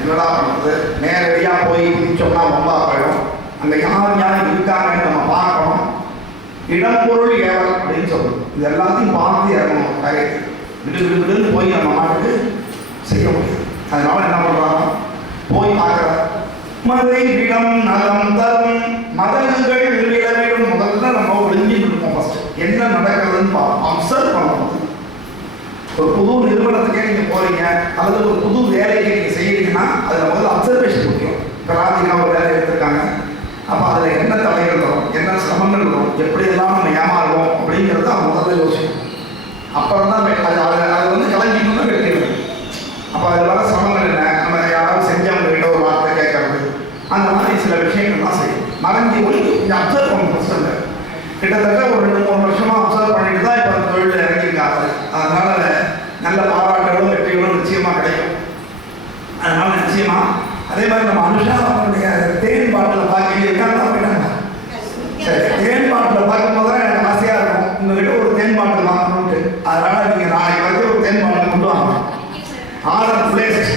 என்னடா பண்ணுறது, நேரடியாக போய் சொன்னா ரொம்ப போயிடும். அங்கே யார் இருக்காங்கன்னு நம்ம பார்க்கணும். இடம்பொருள் ஏவல் அப்படின்னு சொல்லுது. இது எல்லாத்தையும் பார்த்து இறங்கணும். விடுன்னு போய் நம்ம மாட்டுக்கு செய்ய முடியும். அதனால என்ன பண்றாங்க, போய் பார்க்குற மதை இடம் நலம் தரும் மதகுகள் விளவிடும். முதல்ல நம்ம ஒளிஞ்சிட்டு இருக்கோம். ஃபர்ஸ்ட் என்ன நடக்கிறதுன்னு அப்சர்வ் பண்ணணும். ஒரு புது நிறுவனத்துக்கே நீங்கள் போறீங்க அல்லது ஒரு புது வேலைக்கு நீங்கள் செய்யறீங்கன்னா அதில் முதல்ல அப்சர்வேஷன் முக்கியம். இப்போ ராத்திரினா ஒரு வேலை எடுத்திருக்காங்க, அப்போ அதில் என்ன தடைகள் வரும், என்ன சிரமங்கள் வரும், எப்படியெல்லாம் நம்ம ஏமாறுவோம் அப்படிங்கிறத முதல்ல யோசிக்கணும். அப்புறம் தான் அதை வந்து கலங்கிக்கணும் வெட்டிடும். அப்போ அதில் வர சிரமங்கள் என்ன, நம்ம யாராவது செஞ்சவங்க கிட்ட ஒரு வார்த்தை கேட்கறது, அந்த மாதிரி சில விஷயங்கள்லாம் செய்யும். மறைஞ்சி ஒளி கொஞ்சம் அப்சர்வ் பண்ணணும். ஃபஸ்ட்டு கிட்டத்தட்ட ஒரு 2-3 வருஷமாக அப்சர்வ் பண்ணிட்டு தான் இப்போ அந்த தொழில் இறங்கியிருக்காங்க. அதனால நல்ல பாராட்டுகளும் வெற்றிகளும் நிச்சயமாக கிடைக்கும். அதனால நிச்சயமா அதே மாதிரி நம்ம அனுஷா அவனுடைய தேன் பாட்டில் பார்க்க இருக்காங்க அப்படின்னாங்க. சரி, தேன் பாட்டில் பார்க்கும்போது தான் எனக்கு ஆசையாக இருக்கும், உங்ககிட்ட ஒரு தேன் பாட்டில் வாங்கணும்ட்டு. அதனால நீங்கள் நாளைக்கு வரைக்கும் ஒரு தேன் பாட்டில் கொண்டு வாங்க. Order place.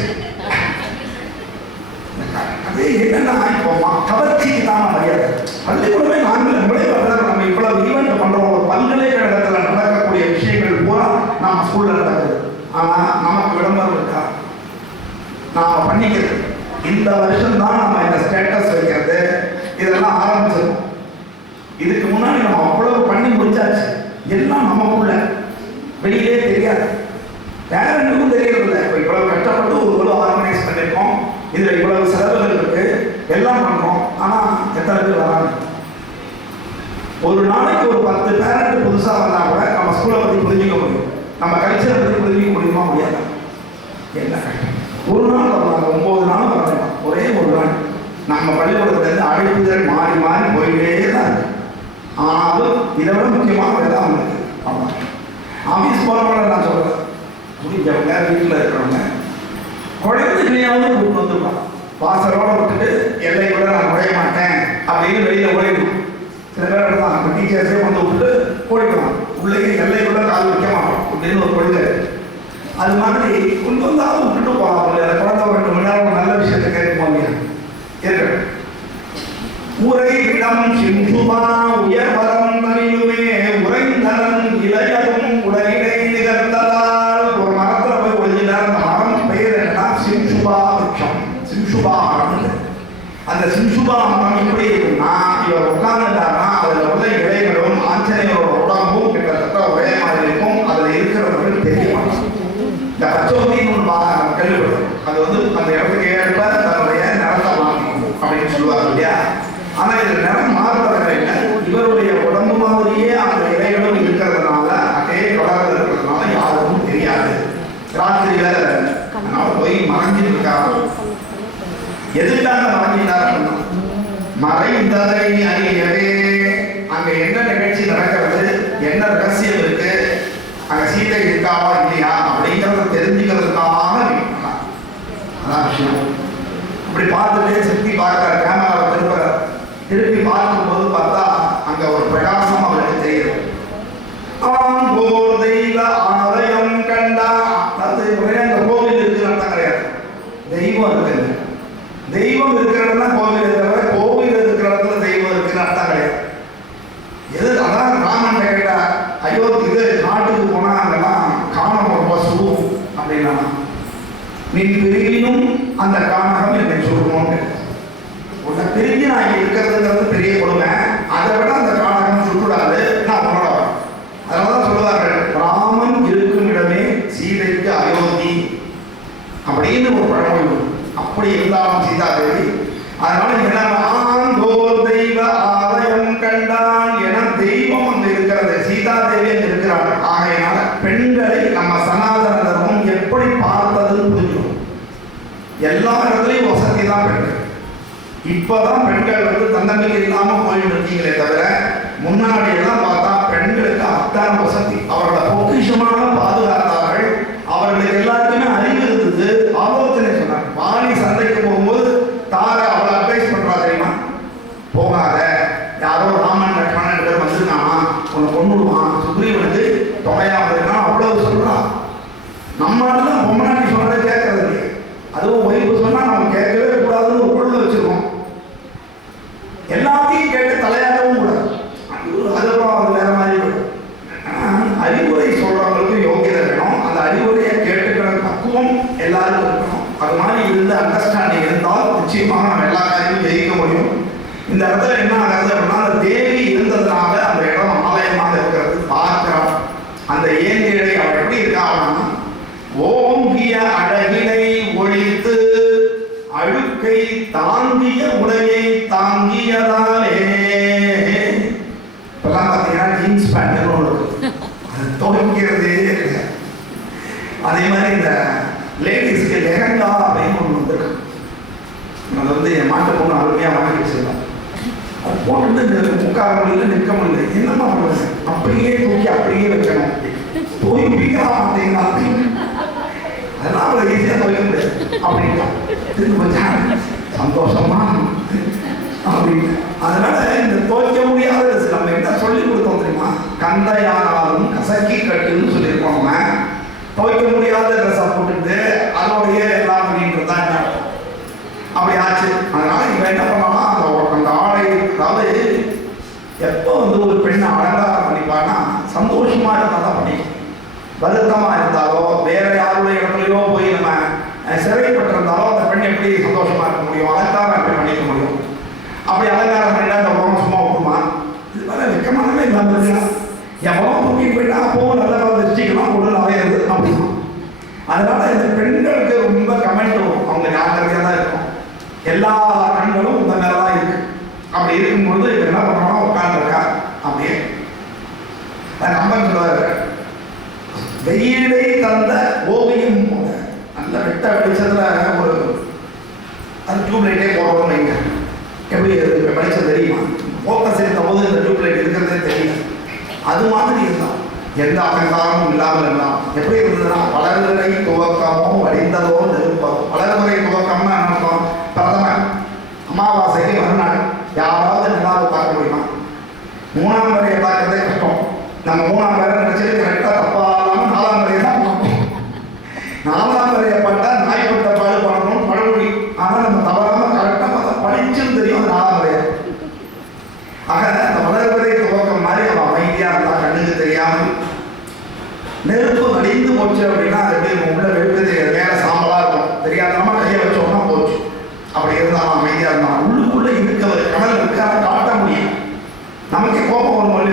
அது என்னன்னா இப்போ கவர்ச்சிக்கு தான் மரியாதை. பள்ளிக்கூடமே நாங்கள் நம்மளே நம்ம இவ்வளவு ஈவெண்ட் பண்ணுறோம். ஒரு பல்கலைக்கழகத்தில் நடக்கக்கூடிய விஷயங்கள் பூரா நம்ம ஸ்கூலில் நடக்குது. ஆனால் நமக்கு விளம்பரம் இருக்கா, நாம் பண்ணிக்கிறது. இந்த வருஷம் தான் நம்ம இந்த ஸ்டேட்டஸ் வைக்கிறது இதெல்லாம் ஆரம்பிச்சிருக்கோம். இதுக்கு முன்னாடி நம்ம அவ்வளவு பண்ணி முடிச்சாச்சு. எல்லாம் நமக்குள்ள வெளியிலே தெரியாது, வேற எனக்கும் தெரியறதில்லை. இப்போ இவ்வளவு கஷ்டப்பட்டு ஒரு ஆர்கனைஸ் பண்ணியிருக்கோம், இதில் இவ்வளவு செலவுகள் இருக்கு, எல்லாம் பண்ணுறோம். ஆனால் எத்தனை பேர் வராங்க? ஒரு நாளைக்கு ஒரு 10 பேரண்ட் புதுசாக வந்தால் கூட நம்ம ஸ்கூலை பற்றி புரிஞ்சிக்க முடியும், நம்ம கல்ச்சரை பற்றி புரிஞ்சிக்க முடியுமா? முடியாது. என்ன ஒரு நாள் வரலாம், 9 நாள் வரலாம், ஒரே ஒரு நாள். நம்ம பள்ளிக்கூடத்துலேருந்து அழைப்புதல் மாறி மாறி போயிட்டே தான் இருக்கு. ஆனாலும் இதை விட முக்கியமான வேலை அவங்களுக்கு. ஆமாம், ஆஃபீஸ் போகிறவங்கள நான் சொல்கிறேன், முடிஞ்சவங்க வீட்டில் இருக்கிறவங்க குழந்தைகளையாவது கூப்பிட்டு வந்துருப்பான். வாசலோட விட்டுட்டு எல்லை கூட நான் நுழைய மாட்டேன் அப்படின்னு வெளியில் ஓடிடும். சில பேர் தான் நம்ம டீச்சர்ஸே வந்து விட்டு ஓடிக்கலாம், உள்ளே எல்லை கூட கால் வைக்க மாட்டோம் அப்படின்னு ஒரு கொள்கை. அது மாதிரி கொண்டு வந்தாலும் விட்டுட்டு போகலாம். குழந்தை ஒரு 2 மணி நேரம் நல்ல விஷயத்தை கேட்கும் இருக்கு. உரை இடம் சிந்துமா உயர்வரம் தனியுமே உரைந்தனன் இளையரும் உடனிடை நிகழ்ந்ததால். ஒரு மரத்தில் போய் ஒழிஞ்சினார். அந்த மரம் பெயர் என்ன? சிம்சுபா விருட்சம், சிம்சுபா மரம். அந்த சிம்சுபா மரம் எப்படி இருக்குன்னா, இவர் உட்கார்ந்துட்டாருன்னா அதில் உள்ள இலைகளும் ஆஞ்சநேயரோட உடம்பும் கிட்டத்தட்ட ஒரே மாதிரி இருக்கும். அதில் இருக்கிறவர்கள் தெரிய மாட்டாங்க. இந்த பச்சோந்தின்னு ஒன்று கேள்விப்படும், அது வந்து அந்த இடத்துக்கு ஏற்ப தன்னுடைய நிறத்தை மாற்றிக்கும் அப்படின்னு சொல்லுவாங்க இல்லையா? ஆனால் இதில் நிறம் மாறுறவங்க இல்லை, இவருடைய உடம்பு மாதிரியே அந்த இலைகளும் இருக்கிறதுனால அதே கலரில் இருக்கிறதுனால யாருக்கும் தெரியாது. ராத்திரியில அதனால போய் மறைஞ்சிட்டு இருக்காங்க. எதுக்காக மறைஞ்சிட்டாருன்னா, மறைந்ததை அறியவே அங்கே என்ன நிகழ்ச்சி நடக்கிறது, என்ன ரகசியம் இருக்கு, அங்கே சீதை இருக்காவா இல்லையா அப்படிங்கிறத தெரிஞ்சுக்கிறதுக்காக அதான் விஷயம். அப்படி பார்த்துட்டு சுற்றி பார்க்குற கேமராவை திருப்பி பார்க்கும்போது பார்த்தா அங்கே ஒரு பிரகாசம் அவருக்கு தெரியுது. ஆம்போர் தெய்வ ஆலயம் கண்டா. அது ஒரே அந்த கோவில் இருக்குன்னு அர்த்தம் கிடையாது, தெய்வம் இருக்குது. தெய்வம் இருக்கிற இடத்துல கோவில் இருக்கிற, கோவில் இருக்கிற இடத்துல தெய்வம் இருக்குன்னு அர்த்தம் கிடையாது. எது அதான் ராமன் கேட்டா, அயோத்திக்கு நாட்டுக்கு போனா அங்கெல்லாம் காணம் ஒரு பசு அப்படின்னா, நீ பிரிவினும் அந்த காணகம் என்னை சொல்லணும். அதனால என்ன ஆண்டோர் தெய்வ ஆலயம் கண்டான் என தெய்வம் அங்கு இருக்கிறது, சீதா தேவி அங்கு இருக்கிறார். ஆகையினால பெண்களை நம்ம சனாதன தர்மம் எப்படி பார்த்ததுன்னு புரிஞ்சுக்கணும். எல்லா இடத்துலையும் வசதி தான் பெண்கள். இப்பதான் பெண்கள் தன்னம்பிக்கை இல்லாம போயிட்டு இருக்கீங்களே தவிர, முன்னாடி எல்லாம் பார்த்தா பெண்களுக்கு அத்தான வசதி, அவர்களை பொக்கிஷமாக பாதுகாத்தார்கள். அவர்களுக்கு எல்லாருக்குமே அறிவு இருந்தது, ஆலோசனை சொன்னாங்க. வாணி சந்தைக்கு போகும்போது தார அவளை அட்வைஸ் பண்றா தெரியுமா, போகாத, யாரோ ராமன் லட்சுமணன் பேர் வந்திருக்கானா, உன்னை கொண்டுடுவான், சுக்ரீவனுக்கு தொகையா வந்திருக்கான், அவ்வளவு சொல்றா. நம்ம தான் பொம்மநாட்டி சொன்னதை கேட்கறது இல்லை. அதுவும் ஒய்ஃபு சொன்னா நம்ம கேட்கவே கூடாதுன்னு ஒரு பொருள் வச்சிருக்கோம். எல்லாத்தையும் கேட்டு தலையாடவும் கூடாது, அதுக்கப்புறம் அது வேற மாதிரி போயிடும். அறிவுரை சொல்றவங்களுக்கு யோகியதை வேணும், அந்த அறிவுரையை கேட்டுக்கிற பக்குவம் எல்லாருக்கும் இருக்கணும். அது மாதிரி இருந்து அண்டர்ஸ்டாண்டிங் இருந்தால் நிச்சயமாக நம்ம எல்லா காரியமும் ஜெயிக்க முடியும். இந்த இடத்துல என்ன ஆகுது அப்படின்னா, அந்த தேவி இருந்ததுனால அந்த இடம் ஆலயமாக இருக்கிறது பார்க்கிறோம். அந்த ஏந்திழை அவள் எப்படி இருக்கா அப்படின்னா, ஓங்கிய அழகினை ஒழித்து அழுக்கை தாங்கிய உடையை தாங்கியதாலே. இப்பெல்லாம் பார்த்தீங்கன்னா ஜீன்ஸ் பேண்ட் ஒன்று இருக்கு, அது துவைக்கிறதே இல்லை. அதே மாதிரி இந்த லேடிஸ்க்கு லெஹங்கா அப்படின்னு ஒன்று வந்துருக்கு. அது என் மாட்டு பொண்ணு அருமையாக வாங்கி வச்சிருந்தேன். அது போட்டு முக்கால் மொழியில் நிற்க முடியல. என்னமா பண்ணுறது, அப்படியே தூக்கி அப்படியே வைக்கணும், துவைப்பிக்கலாம் பார்த்தீங்கன்னா அதெல்லாம் அவ்வளோ ஈஸியாக துவைக்க முடியாது அப்படின்னா திரும்ப வச்சாங்க சந்தோஷமா அப்படின்னு. அதனால இந்த துவைக்க முடியாத நம்ம என்ன சொல்லி கொடுத்தோம் தெரியுமா, கந்தையானாலும் கசக்கி கட்டுன்னு சொல்லியிருக்கோம். நம்ம துவைக்க முடியாத ட்ரெஸ்ஸை போட்டுட்டு அதோடைய எல்லாம் பண்ணிட்டு தான் என்ன அப்படி ஆச்சு. அதனால இவன் என்ன பண்ணாமா, அந்த ஆடை, அதாவது எப்போ ஒரு பெண்ணை அலங்காரம் பண்ணிப்பான்னா சந்தோஷமா இருந்தால் தான் பண்ணிக்கும். வருத்தமா இருந்தாலோ வேற யாருடைய இடத்துலையோ போய் நம்ம சிறைப்பட்டிருந்தாலோ அந்த பெண் எப்படி சந்தோஷமா இருக்க முடியும், அலங்காரம் எப்படி பண்ணிக்க முடியும். அப்படி அலங்காரம் பண்ணிட்டா அந்த உலகம் சும்மா விட்டுமா, இது வேற வெக்கமானவே இல்லாமல் எவ்வளோ தூக்கிட்டு போயிட்டா அப்பவும் நல்ல திருச்சிக்கலாம் உடல் அலையிறது அப்படின்னா. அதனால இந்த பெண்களுக்கு ரொம்ப கமெண்ட் வரும், அவங்க ஜாக்கிரதையாக தான் இருக்கும், எல்லா கண்களும் இந்த மேலே தான் இருக்கு. அப்படி இருக்கும்பொழுது இப்போ என்ன பண்ணுறோம்னா உட்காந்துருக்கா அப்படியே கம்பன் சொல்லுவார், வெயிலை தந்த ஓவியம் போல நல்ல வெட்ட வெளிச்சத்துல ஒரு அது டியூப்லைட்டே போடுறோம் வைங்க, எப்படி வெளிச்சம் தெரியுமா, ஃபோக்கஸ் இருந்த போது இந்த டியூப்லைட் இருக்கிறதே தெரியல. அது மாதிரி இருந்தான், எந்த அலங்காரமும் இல்லாமல் இருந்தான். எப்படி இருந்ததுன்னா, வளர்முறை துவக்கமோ வடிந்ததோ நெருப்பதோ. வளர்முறை துவக்கம்னா என்ன அர்த்தம், பிரதமர் அமாவாசைக்கு மறுநாள் யாராவது நிலாவை பார்க்க முடியுமா, மூணாம் வரையை பார்க்கறதே கஷ்டம். நம்ம மூணாம் வரை நினைச்சது கரெக்டாக தப்பா இல்லாமல் நாலாம் வரையை தான் பார்க்கணும். நாலாம் வரையை பார்த்தா நாய்ப்பட்ட பாடு பண்ணணும் பழமொழி, ஆனால் நம்ம தவறாமல் கரெக்டாக பார்த்தா படிச்சுன்னு தெரியும் அது நாலாம் வரையா. ஆக அந்த வளர்வரை துவக்கம் மாதிரி அவன் அமைதியாக இருந்தா, கண்ணுக்கு தெரியாமல். நெருப்பு வடிந்து போச்சு அப்படின்னா அது எப்படி உள்ள வெளுப்பு தெரியாது, வேற சாம்பலாக இருக்கும், தெரியாதமா கையை வச்சோம்னா போச்சு. அப்படி இருந்தால் அவன் அமைதியாக இருந்தான். உள்ளுக்குள்ளே இருக்கவர் கடல் இருக்காத காட்ட முடியும். நமக்கே கோபம் ஒரு மொழி,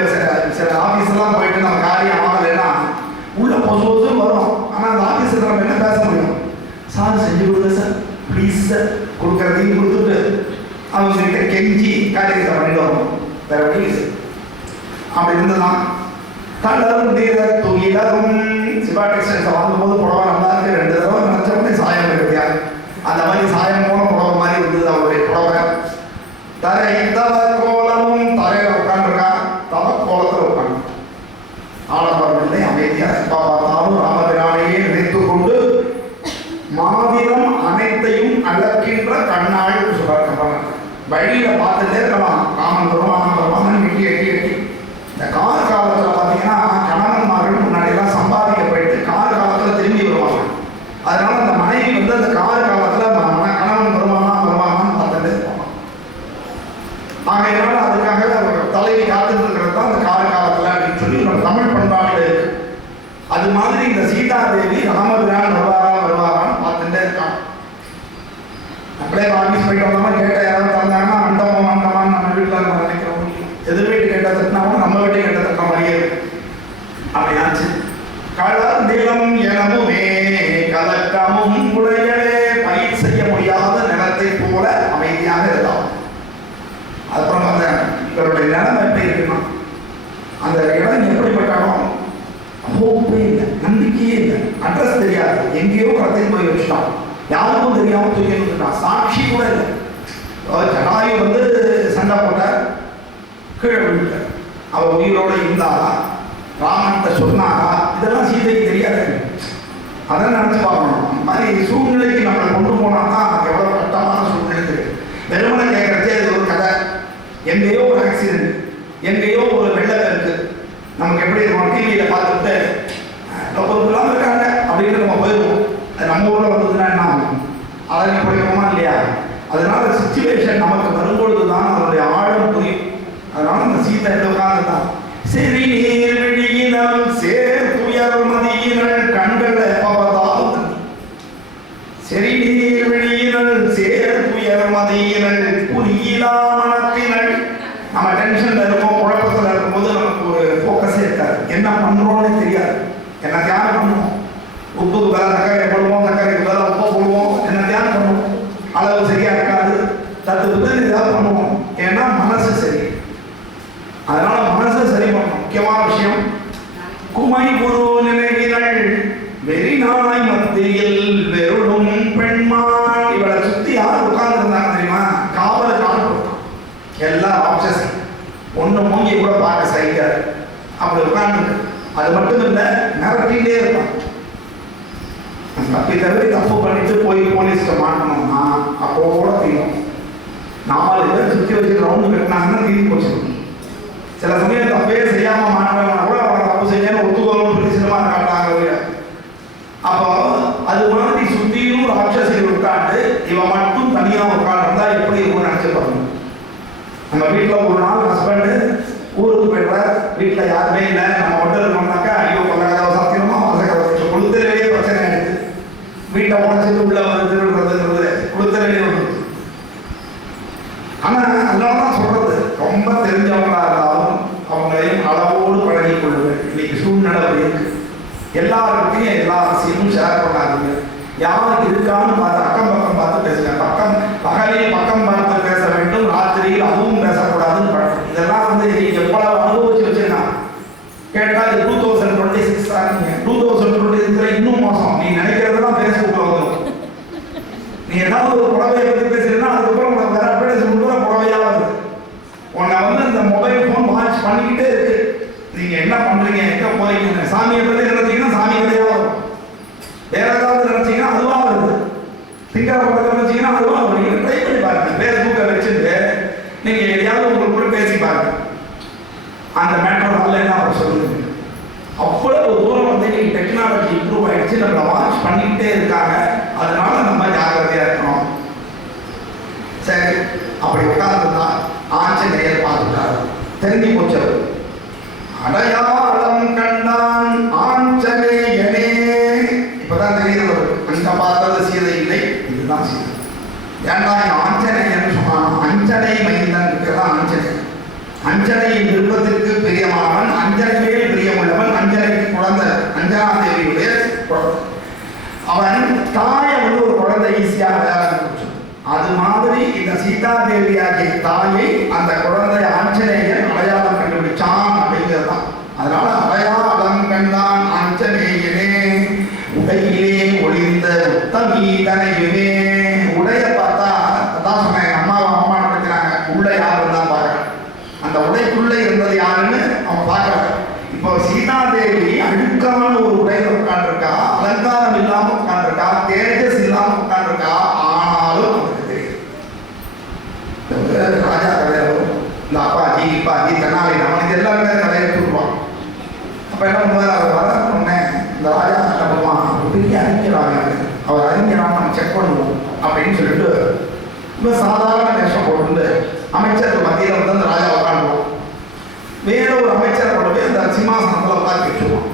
சில ஆஃபீஸ்லாம் போயிட்டு நம்ம காரியம் ஆகலைன்னா உள்ள பொசு வரும். ஆனால் அந்த ஆஃபீஸில் நம்ம என்ன பேச முடியும், சார் செஞ்சு கொடுங்க சார் ப்ளீஸ் சார், கொடுக்குறதையும் கொடுத்துட்டு அவங்க கெஞ்சி காரியத்தை பண்ணிட்டு வரணும், வேற வழி. அப்படி இருந்ததுதான் கடலும் நீர துயிலும். சிவா டெக்ஸ்டைல்ஸை வாங்கும்போது புடவை நல்லா இருக்கு, 2 தடவை நினைச்சவொடனே சாயம் கிடையாது. அந்த மாதிரி சாயம் போன புடவை மாதிரி இருந்தது அவருடைய புடவை. தரை தவ கோலமும் தரையில உட்காந்துருக்கா, தவ கோலத்தில் உட்காந்து ஆடம்பரம் இல்லை, அமைதியாக எப்பா பார்த்தாலும் ராமபிரானையே நினைத்து கொண்டு மாதிரம் அனைத்தையும் அளக்கின்ற கண்ணாள் சொல்றாங்க. வழியில பார்த்துட்டே இருக்கலாம், ராமன் வருவான் வெட்டி எட்டி எட்டி. இந்த கார் காலத்தில் பார்த்தீங்கன்னா கணவன்மார்கள் முன்னாடியெல்லாம் சம்பாதிக்க போயிட்டு கார் காலத்தில் திரும்பி வருவாங்க. அதனால அந்த மனைவி அந்த கார் காலத்தில் கணவன் வருவானான்னு பார்த்துட்டே இருப்பாங்க. ஆகையினால அதுக்காக தலைவி காத்துட்டு இருக்கிறது தான் அந்த கால காலத்தில் அப்படின்னு சொல்லி நம்ம தமிழ் பண்பாடு இருக்கு. அது மாதிரி இந்த சீதா தேவி ராமபிரான் வருவாரான்னு பார்த்துட்டே இருக்காங்க. அப்படியே ஆஃபீஸ் போயிட்டு வந்தோம்னா கேட்ட யாராவது தந்தாங்கன்னா அண்டமான்னு நம்ம வீட்டில் நம்ம நினைக்கிறோம். எதிர் வீட்டு கேட்ட தட்டினாலும் நம்ம வீட்டு கேட்ட தட்டின மாதிரியே இருக்கு. அப்படியாச்சு. கடல் நிலம் எனவுமே கலக்கமும் உடையலே, பயிர் செய்ய முடியாத நிலத்தை போல அமைதியாக தனியாக இருந்தாலும். அப்புறம் அந்த இவருடைய நிலைமை எப்படி இருக்குன்னா, அந்த இடம் எப்படிப்பட்டாலும் ஹோப்பே இல்லை, நம்பிக்கையே இல்லை, அட்ரஸ் தெரியாது, எங்கேயோ கடத்தை போய் வச்சுட்டான், யாருக்கும் தெரியாமல் தூக்கி வந்துட்டான், சாட்சி கூட இல்லை. ஜடாயு வந்து சண்டை போட்ட கீழே விழுந்த அவள் உயிரோடு இருந்தாரா, ராமன்கிட்ட சொன்னாரா, இதெல்லாம் சீதைக்கு தெரியாது. அதை நினச்சி பார்க்கணும். அந்த மாதிரி சூழ்நிலைக்கு நம்மளை கொண்டு போனால் தான் எவ்வளோ கஷ்டமான சூழ்நிலை இருக்குது. வெறுமனை கேட்குறதே இது ஒரு கதை. எங்கேயோ ஒரு ஆக்சிடென்ட், எங்கேயோ ஒரு வெள்ளப்பெருக்கு, நமக்கு எப்படி இருக்கும், டிவியில் பார்த்துட்டு பொறுப்புலாம் இருக்காங்க அப்படின்னு நம்ம போயிடுவோம். அது நம்ம ஊரில் வந்ததுன்னா என்ன ஆகும், அதை குறைப்போமா இல்லையா? அதனால சிச்சுவேஷன் நமக்கு வரும்பொழுது தான் அதனுடைய ஆழம் புரியும். அதனால அந்த சீதை உட்கார்ந்துதான். சரி நீர் வெளியினால் சேர் துயர் மதியினள் கண்கள் எப்பவதாலும், சரி நீர் வெளியினள் சேர் துயர் மதியினள் புரியலா மனத்தினள். நம்ம டென்ஷன்ல இருப்போம், குழப்பத்தில் இருக்கும்போது நமக்கு ஒரு ஃபோக்கஸே இருக்காது, என்ன பண்றோம்னு தெரியாது. என்ன தியானம் பண்ணுவோம், உப்புக்கு பதிலாக தக்காளி போடுவோம், தக்காளிக்கு பதிலாக உப்பு போடுவோம், என்ன தியானம் பண்ணுவோம், அளவு சரியா இருக்காது, தத்து புத்தன் ஏதாவது பண்ணுவோம். ஏன்னா மனசு சரி. அதனால மனசை சரி பண்ணணும். முக்கியமான விஷயம், குமை குரு நினைவினள் வெறிநாய் மத்தியில் வெறுடும் பெண்மான். இவளை சுத்தி யார் உட்கார்ந்து இருந்தாங்க தெரியுமா? காவல் கால் கொடுத்தான். எல்லாம் ராட்சசி, ஒன்று மூங்கி கூட பார்க்க சைக்காரு, அப்படி உட்கார்ந்து. அது மட்டும் இல்லை, மிரட்டிகிட்டே இருப்பான். தப்பி தவிர தப்பு பண்ணிட்டு போய் போலீஸ்கிட்ட மாட்டணும்னா அப்போ கூட தீரும். 4 பேர் சுற்றி வச்சு ரவுண்டு கட்டினாங்கன்னா தீர்ந்து போச்சு. சில சமயம் தப்பே செய்யாம மாட்டவங்க கூட அவரை தப்பு செய்யணும் ஒத்துக்கணும் பிரச்சனமா காட்டாங்க. அப்போ அது மாதிரி சுத்தியும் ராட்சசிகள் உட்காந்து இவன் மட்டும் தனியா உட்காந்துருந்தா எப்படி இருக்கும் நினைச்சு பாருங்க. நம்ம வீட்டில் ஒரு நாள் ஹஸ்பண்டு ஊருக்கு போயிடுறார், வீட்டில் யாருமே இல்லை, நம்ம மட்டும் இருக்கோம்னாக்கா ஐயோ கொள்ள கதவை சாத்தியமா வசதி கொடுத்துறவே பிரச்சனை ஆயிடுது. வீட்டை உடச்சிட்டு உள்ள வந்து திருடுறதுங்கிறது கொடுத்துறவே ஒன்று. ஆனா அதனாலதான் சொல்றது, ரொம்ப தெரிஞ்சவங்களா இருந்தாலும் அவங்களையும் அளவோடு பழகி கொள்ளுவேன். இன்னைக்கு சூழ்நிலை இருக்கு, எல்லாருக்கையும் எல்லா அரசியலும் ஷேர் பண்ணாதீங்க. யாருக்கு இருக்கான்னு பார்த்து அக்கம் பக்கம் பார்த்து பேசுங்க. பகலில் பக்கம் பார்த்து பேச வேண்டும், ராத்திரியில் அதுவும் பேசக்கூடாதுன்னு பழக்கம். இதெல்லாம் வந்து எவ்வளவு அனுபவிச்சு வச்சுன்னா கேட்டா இது 2026 ஆகுங்க. 2026 இன்னும் மோசம். நீ நினைக்கிறதெல்லாம் பேஸ்புக்ல வந்துடும். நீ ஏதாவது ஒரு புடவையை பற்றி பேசுறீங்கன்னா அதுக்கப்புறம் உனக்கு வேற அட்வர்டைஸ்மெண்ட் கூட புடவையா வருது. உன்னை வந்து இந்த மொபைல் ஃபோன் வாட்ச் பண்ணிக்கிட்டே இருக்கு. நீங்க என்ன பண்றீங்க, எங்க போறீங்க, சாமியை பற்றி நினைச்சீங்கன்னா சாமி கதையா வரும், வேற ஏதாவது நினைச்சீங்கன்னா அதுவா வருது, திங்கா படத்தை நினைச்சீங்கன்னா அதுவா வரும். நீங்க ட்ரை பண்ணி பாருங்க, ஃபேஸ்புக்கை வச்சுட்டு நீங்க எதையாவது உங்களுக்கு கூட பேசி பாருங்க. அந்த மேட்டர் வரல என்ன அவர் சொல்லுங்க. அவ்வளவு தூரம் வந்து நீங்க டெக்னாலஜி இம்ப்ரூவ் ஆயிடுச்சு, நம்மளை வாட்ச் பண்ணிக்கிட்டே இருக்காங்க. அதனால நம்ம ஜாக்கிரதையா இருக்கணும். சரி, அப்படி உட்கார்ந்துதான் ஆஞ்சநேயர் பார்த்துட்டாரு, தெரிஞ்சு போச்சு. அடையாளம் கண்டான் ஆஞ்சநேயனே. இப்பதான் தெரியுது, அங்க பார்த்தது சீதை இல்லை, இதுதான் சீதை. ஏன்டா ஆஞ்சநேயன் சொன்னான், அஞ்சனை மைந்தன் இருக்கிறதா ஆஞ்சநேயன். அஞ்சனையின் விருப்பத்திற்கு பிரியமானவன், அஞ்சனை மேல் பிரியமுள்ளவன், அஞ்சனைக்கு குழந்தை, அஞ்சனாதேவியுடைய குழந்தை. அவன் தாயை வந்து ஒரு குழந்தை ஈஸியாக அடையாளம். அது மாதிரி இந்த சீதாதேவியாகிய தாயை அந்த குழந்தை ஆஞ்சநேயன் அடையாளம் கண்டுபிடிச்சான் அப்படிங்கிறது தான். அதனால அடையாளம் கண்டான் ஆஞ்சநேயனே உடையிலே ஒளிந்த உத்தமீதனையுமே. உடைய பார்த்தா அதான் சொன்னேன், அம்மா நடக்கிறாங்க, உள்ள யாருன்னு தான் பார்க்கறேன். அந்த உடைக்குள்ள இருந்தது யாருன்னு அவன் பார்க்கறான். இப்போ சீதாதேவி அழுக்கான ஒரு உடையில உட்காந்துருக்கா, அலங்காரம் இல்லாம உட்காந்துருக்கா, தேஜஸ் இல்லாம உட்காந்துருக்கா. ஆனாலும் அவனுக்கு தெரியும் ராஜா கதையாவும் இந்த அப்பாஜி தென்னாலி அவனுக்கு எல்லாருமே கதையை எடுத்துருப்பான். அப்ப என்ன பண்ணுவார், அவர் வர உடனே இந்த ராஜா என்ன பண்ணுவான், பெரிய அறிஞராக அவர் அறிஞராக நம்ம செக் பண்ணுவோம் அப்படின்னு சொல்லிட்டு இப்போ சாதாரண வேஷம் போட்டு அமைச்சருக்கு மத்தியில் வந்து அந்த ராஜா உட்காந்துருவோம். வேற ஒரு அமைச்சரை கொண்டு போய் அந்த சிம்மாசனத்தில் உட்காந்து வச்சுருவோம்.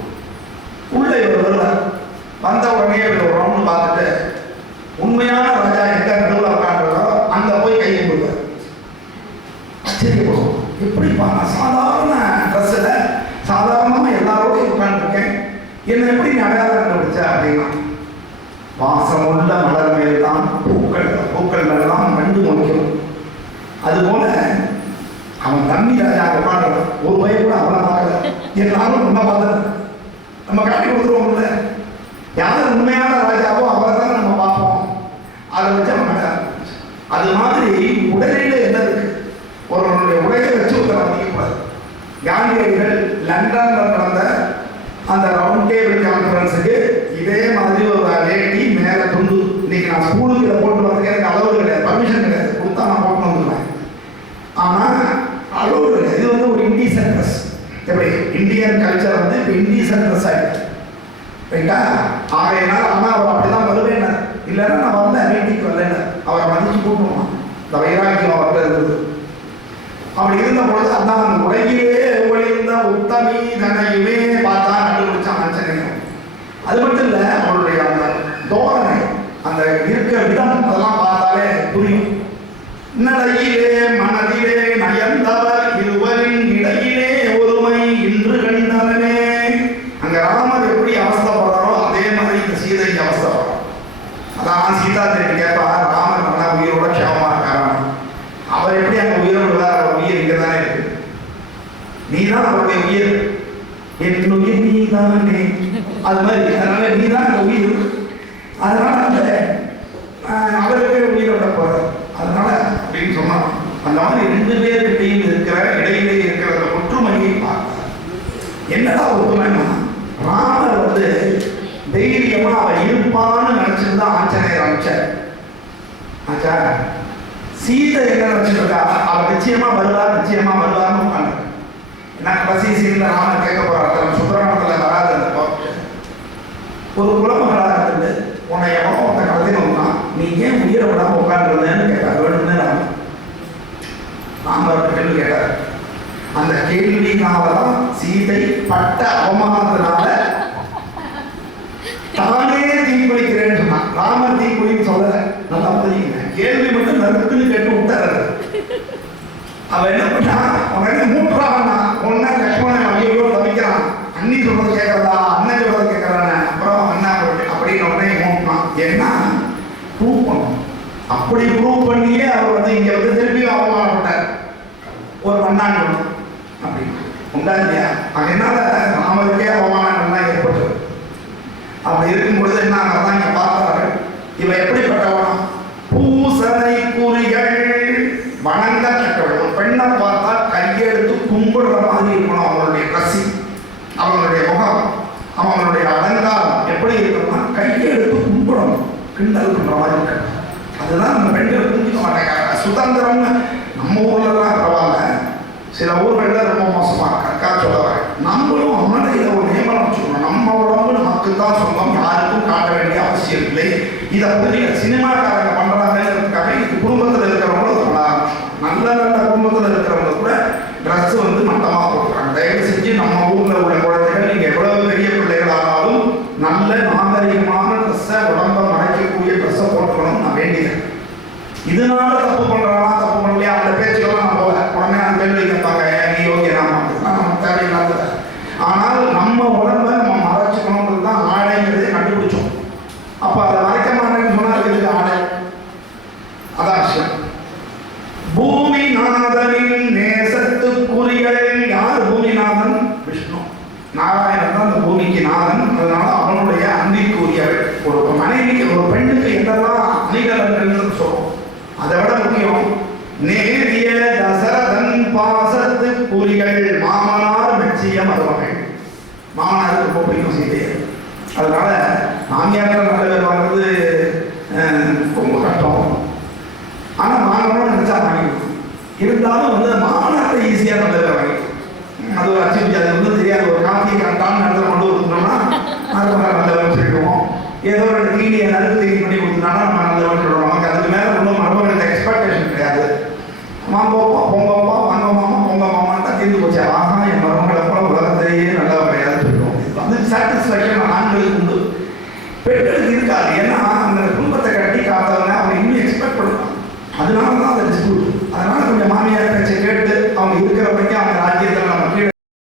உள்ள இவர் வருவார். வந்த உடனே இவர் ஒரு ரவுண்டு பார்த்துட்டு உண்மையான ராஜா எங்க நடுவில் உட்காந்துருக்கோ அங்கே போய் கை கும்பிடுவார். ஆச்சரியப்படும், எப்படிப்பா நான் சாதாரண ட்ரெஸ்ஸில் சாதாரணமாக எல்லாரோடையும் உட்காந்துருக்கேன், என்ன எப்படி நீ அடையாளம் கண்டுபிடிச்ச அப்படின்னா, வாசமுள்ள மலர் மேல் தான் பூக்கள் மேலாம் மண்டு முடிக்கும், காந்தியடிகள் லண்டன்ல நடந்த அந்த ரவுண்ட் டேபிள் கான்ஃபரன்ஸுக்கு இதே மாதிரி ஒரு லேடி மேலே துண்டு, இன்னைக்கு நான் ஸ்கூலுக்கு இதை போட்டு வரதுக்கு எனக்கு அளவு கிடையாது, பர்மிஷன் கிடையாது, கொடுத்தா நான் போட்டு வந்துடுவேன். ஆனால் அளவு கிடையாது. இது வந்து ஒரு இண்டீசன்ட் ட்ரெஸ். எப்படி இந்தியன் கல்ச்சர் வந்து இப்போ இண்டீசன்ட் ட்ரெஸ் ஆகிடுச்சு, ரைட்டா? ஆகையினால் ஆனால் அவர் அப்படி தான் வருவேன், இல்லைன்னா நான் வந்தேன் மீட்டிங் வரலன்னு அவரை மதிச்சு கூப்பிடுவான். இந்த வைராக்கியம் அவர்கிட்ட இருந்தது. அப்படி இருந்த பொழுது அதான் உலகிலே ஒளிர்ந்த உத்தமி தனையுமே பார்த்தா கண்டுபிடிச்சான் ஆஞ்சநேயன். அது மட்டும் இல்லை, அவருடைய அந்த தோரணை, அந்த இருக்கிற விதம் அதெல்லாம் பார்த்தாலே புரியும். நடையிலே மனதிலே நயந்தவர் இருவரின் இடையிலே ஒருமை இன்று கண்டவனே. அங்க ராமர் எப்படி அவஸ்தைப்படுறாரோ அதே மாதிரி இந்த சீதைக்கு அவஸ்தைப்படுறோம். அதான் சீதா தேவி கேட்பா, ராமர் நல்லா உயிரோட க்ஷேமமா இருக்காரான். அவர் எப்படி அங்க உயிரோடு அவர் உயிர் இங்க தானே இருக்கு, நீதான் அவருடைய உயிர், என் உயிர் நீதானே, அது மாதிரி. அதனால நீதான் அந்த உயிர், அதனால அந்த அவருக்கு உயிரோட போறார். அதனால அப்படின்னு சொன்னான். அந்த மாதிரி ரெண்டு பேர்கிட்டையும் இருக்கிற இடையிலே இருக்கிற அந்த ஒற்றுமையை பார்த்தார். என்னடா ஒற்றுமைன்னா, ராமர் வந்து தைரியமா அவன் இருப்பான்னு நினைச்சிருந்தா ஆஞ்சநேயர் அமைச்சார். ஆச்சா சீதை என்ன நினைச்சிருக்கா, அவன் நிச்சயமா வருவார்னு உட்காந்து. ஏன்னா கடைசி சீன்ல ராமர் கேட்க போறாரு, சுப்பிரமணியத்தில் வராது அந்த ஒரு குலமகளாக இருந்து உன்னை எவனோ ஒருத்த கலந்து வந்தான், நீ ஏன் உயிரை விடாம உட்காந்துருந்தேன்னு கேட்டார். வேணும்னு ராமர் கேள்வி கேட்டார். அந்த கேள்வினாலதான் சீதை பட்ட அவமானத்தினால தானே தீக்குளிக்கிறேன்னு சொன்னான். ராமர் தீக்குளின்னு சொல்லல, நல்லா புரியுங்க. கேள்வி மட்டும் நறுக்குன்னு கேட்டு விட்டாரு. அவ என்ன பண்ணா, உடனே மூன்றாவனா ஒன்னா லட்சுமணன் ஐயோ தவிக்கிறான், அண்ணி சொல்றது கேட்கறதா அண்ணன் சொல்றது கேட்கறானே, அப்புறம் அண்ணா அப்படின்னு உடனே மூட்டான். ஏன்னா ப்ரூவ் பண்ணும். அப்படி ப்ரூவ் பண்ணியே அவர் வந்து இங்க வந்து திருப்பி அவமானப்பட்டார். ஒரு மண்ணாண்டு அப்படின்னு உண்டா இல்லையா? அதனால ராமருக்கே அவமானங்கள்லாம் ஏற்பட்டது. அப்படி இருக்கும் பொழுது என்ன ஆகிறதா இங்க பார்த்தார்கள். இவன் எப்படிப்பட்டவனா, பூசனை குறிகள் வணங்கத்தக்கவள். ஒரு பெண்ணை பார்த்தா கையெடுத்து கும்பிடுற மாதிரி இருக்கணும். அவங்களுடைய கசி, அவங்களுடைய முகம், அவங்களுடைய அலங்காரம் எப்படி இருக்கணும்னா கையெடுத்து கும்பிடணும், கிண்டல் பண்ற மாதிரி இருக்கணும். அதுதான் நம்ம பெண்கள் புரிஞ்சுக்க மாட்டேங்கிறாங்க. சுதந்திரம்னு நம்ம ஊர்லலாம் பரவாயில்ல, சில ஊர்களில் ரொம்ப மோசமா அக்கா சொல்லுவாங்க. நம்மளும் அவனை இதை ஒரு நியமனம் வச்சுக்கணும். நம்ம உடம்பு நமக்கு தான் சொந்தம், யாருக்கும் காட்ட வேண்டிய அவசியம் இல்லை. இதை புரிய சினிமாக்காரங்க பண்றாங்கிறதுக்காக இது குடும்பத்தில் இருக்கிறவங்களும் பண்ணலாம். நல்ல நல்ல குடும்பத்தில் இருக்கிறவங்க கூட ட்ரெஸ் வந்து மட்டமாக போட்டுறாங்க. தயவு செஞ்சு நம்ம ஊரில் உள்ள குழந்தைகள் நீங்கள் எவ்வளவு பெரிய பிள்ளைகள் ஆனாலும் நல்ல நாகரிகமான ட்ரெஸ்ஸை, உடம்பை மறைக்கக்கூடிய ட்ரெஸ்ஸை போட்டுக்கணும் நான் வேண்டியது. இதனால தப்பு பண்றானா தப்பு பண்ணலையா அந்த பேச்சுக்கெல்லாம் நான் போல உடனே அந்த கேள்வி கேட்பாங்க, நீ யோகிய நமக்கு தேவையில்லாத. ஆனால் நம்ம உடம்பை நம்ம மறைச்சிக்கணுன்றது தான் ஆடைங்கிறதே கண்டுபிடிச்சோம். அப்போ அதை மறைக்க மாட்டேன்னு சொன்னா அதுக்கு ஆடை. அதான் விஷயம். பூமிநாதனின் நேசத்துக்குரியல் யார்? பூமிநாதன் விஷ்ணு. நாராயணன் தான் அந்த பூமிக்கு நாதன். அதனால அவனுடைய அன்பிற்குரியவள். ஒரு மனைவிக்கு, ஒரு பெண்ணுக்கு என்னெல்லாம் அணிகலன்கள் சொல்றோம், அதை விட முக்கியம் நேரிய தசரதன் பாசத்துக்குரியல் மாமனார் மெச்சிய மருமகள். மாமனாருக்கு ரொம்ப பிடிக்கும் சீதையை. அதனால மாமியார்கள் நல்ல பேர் வாங்குறது ரொம்ப கஷ்டம். ஆனால் வாங்கணும்னு நினைச்சா வாங்கிக்கணும். இருந்தாலும் வந்து மாமனாரை ஈஸியாக நல்ல பேர் வாங்கிக்கணும். அது ஒரு அச்சுறுத்தி, அது வந்து தெரியாது. ஒரு காஃபி கரெக்டான நேரத்தில் கொண்டு கொடுத்தோம்னா அது நல்ல பேர் சொல்லிடுவோம். ஏதோ ஒரு தீனியை நறுக்கு தீனி பண்ணி கொடுத்தோம்னா நம்ம நல்ல பேர் சொல்லுவோம். நமக்கு அதுக்கு மேலே ஒன்றும் மருமகளுக்கு எக்ஸ்பெக்டேஷன் கிடையாது. மாம்போப்போம்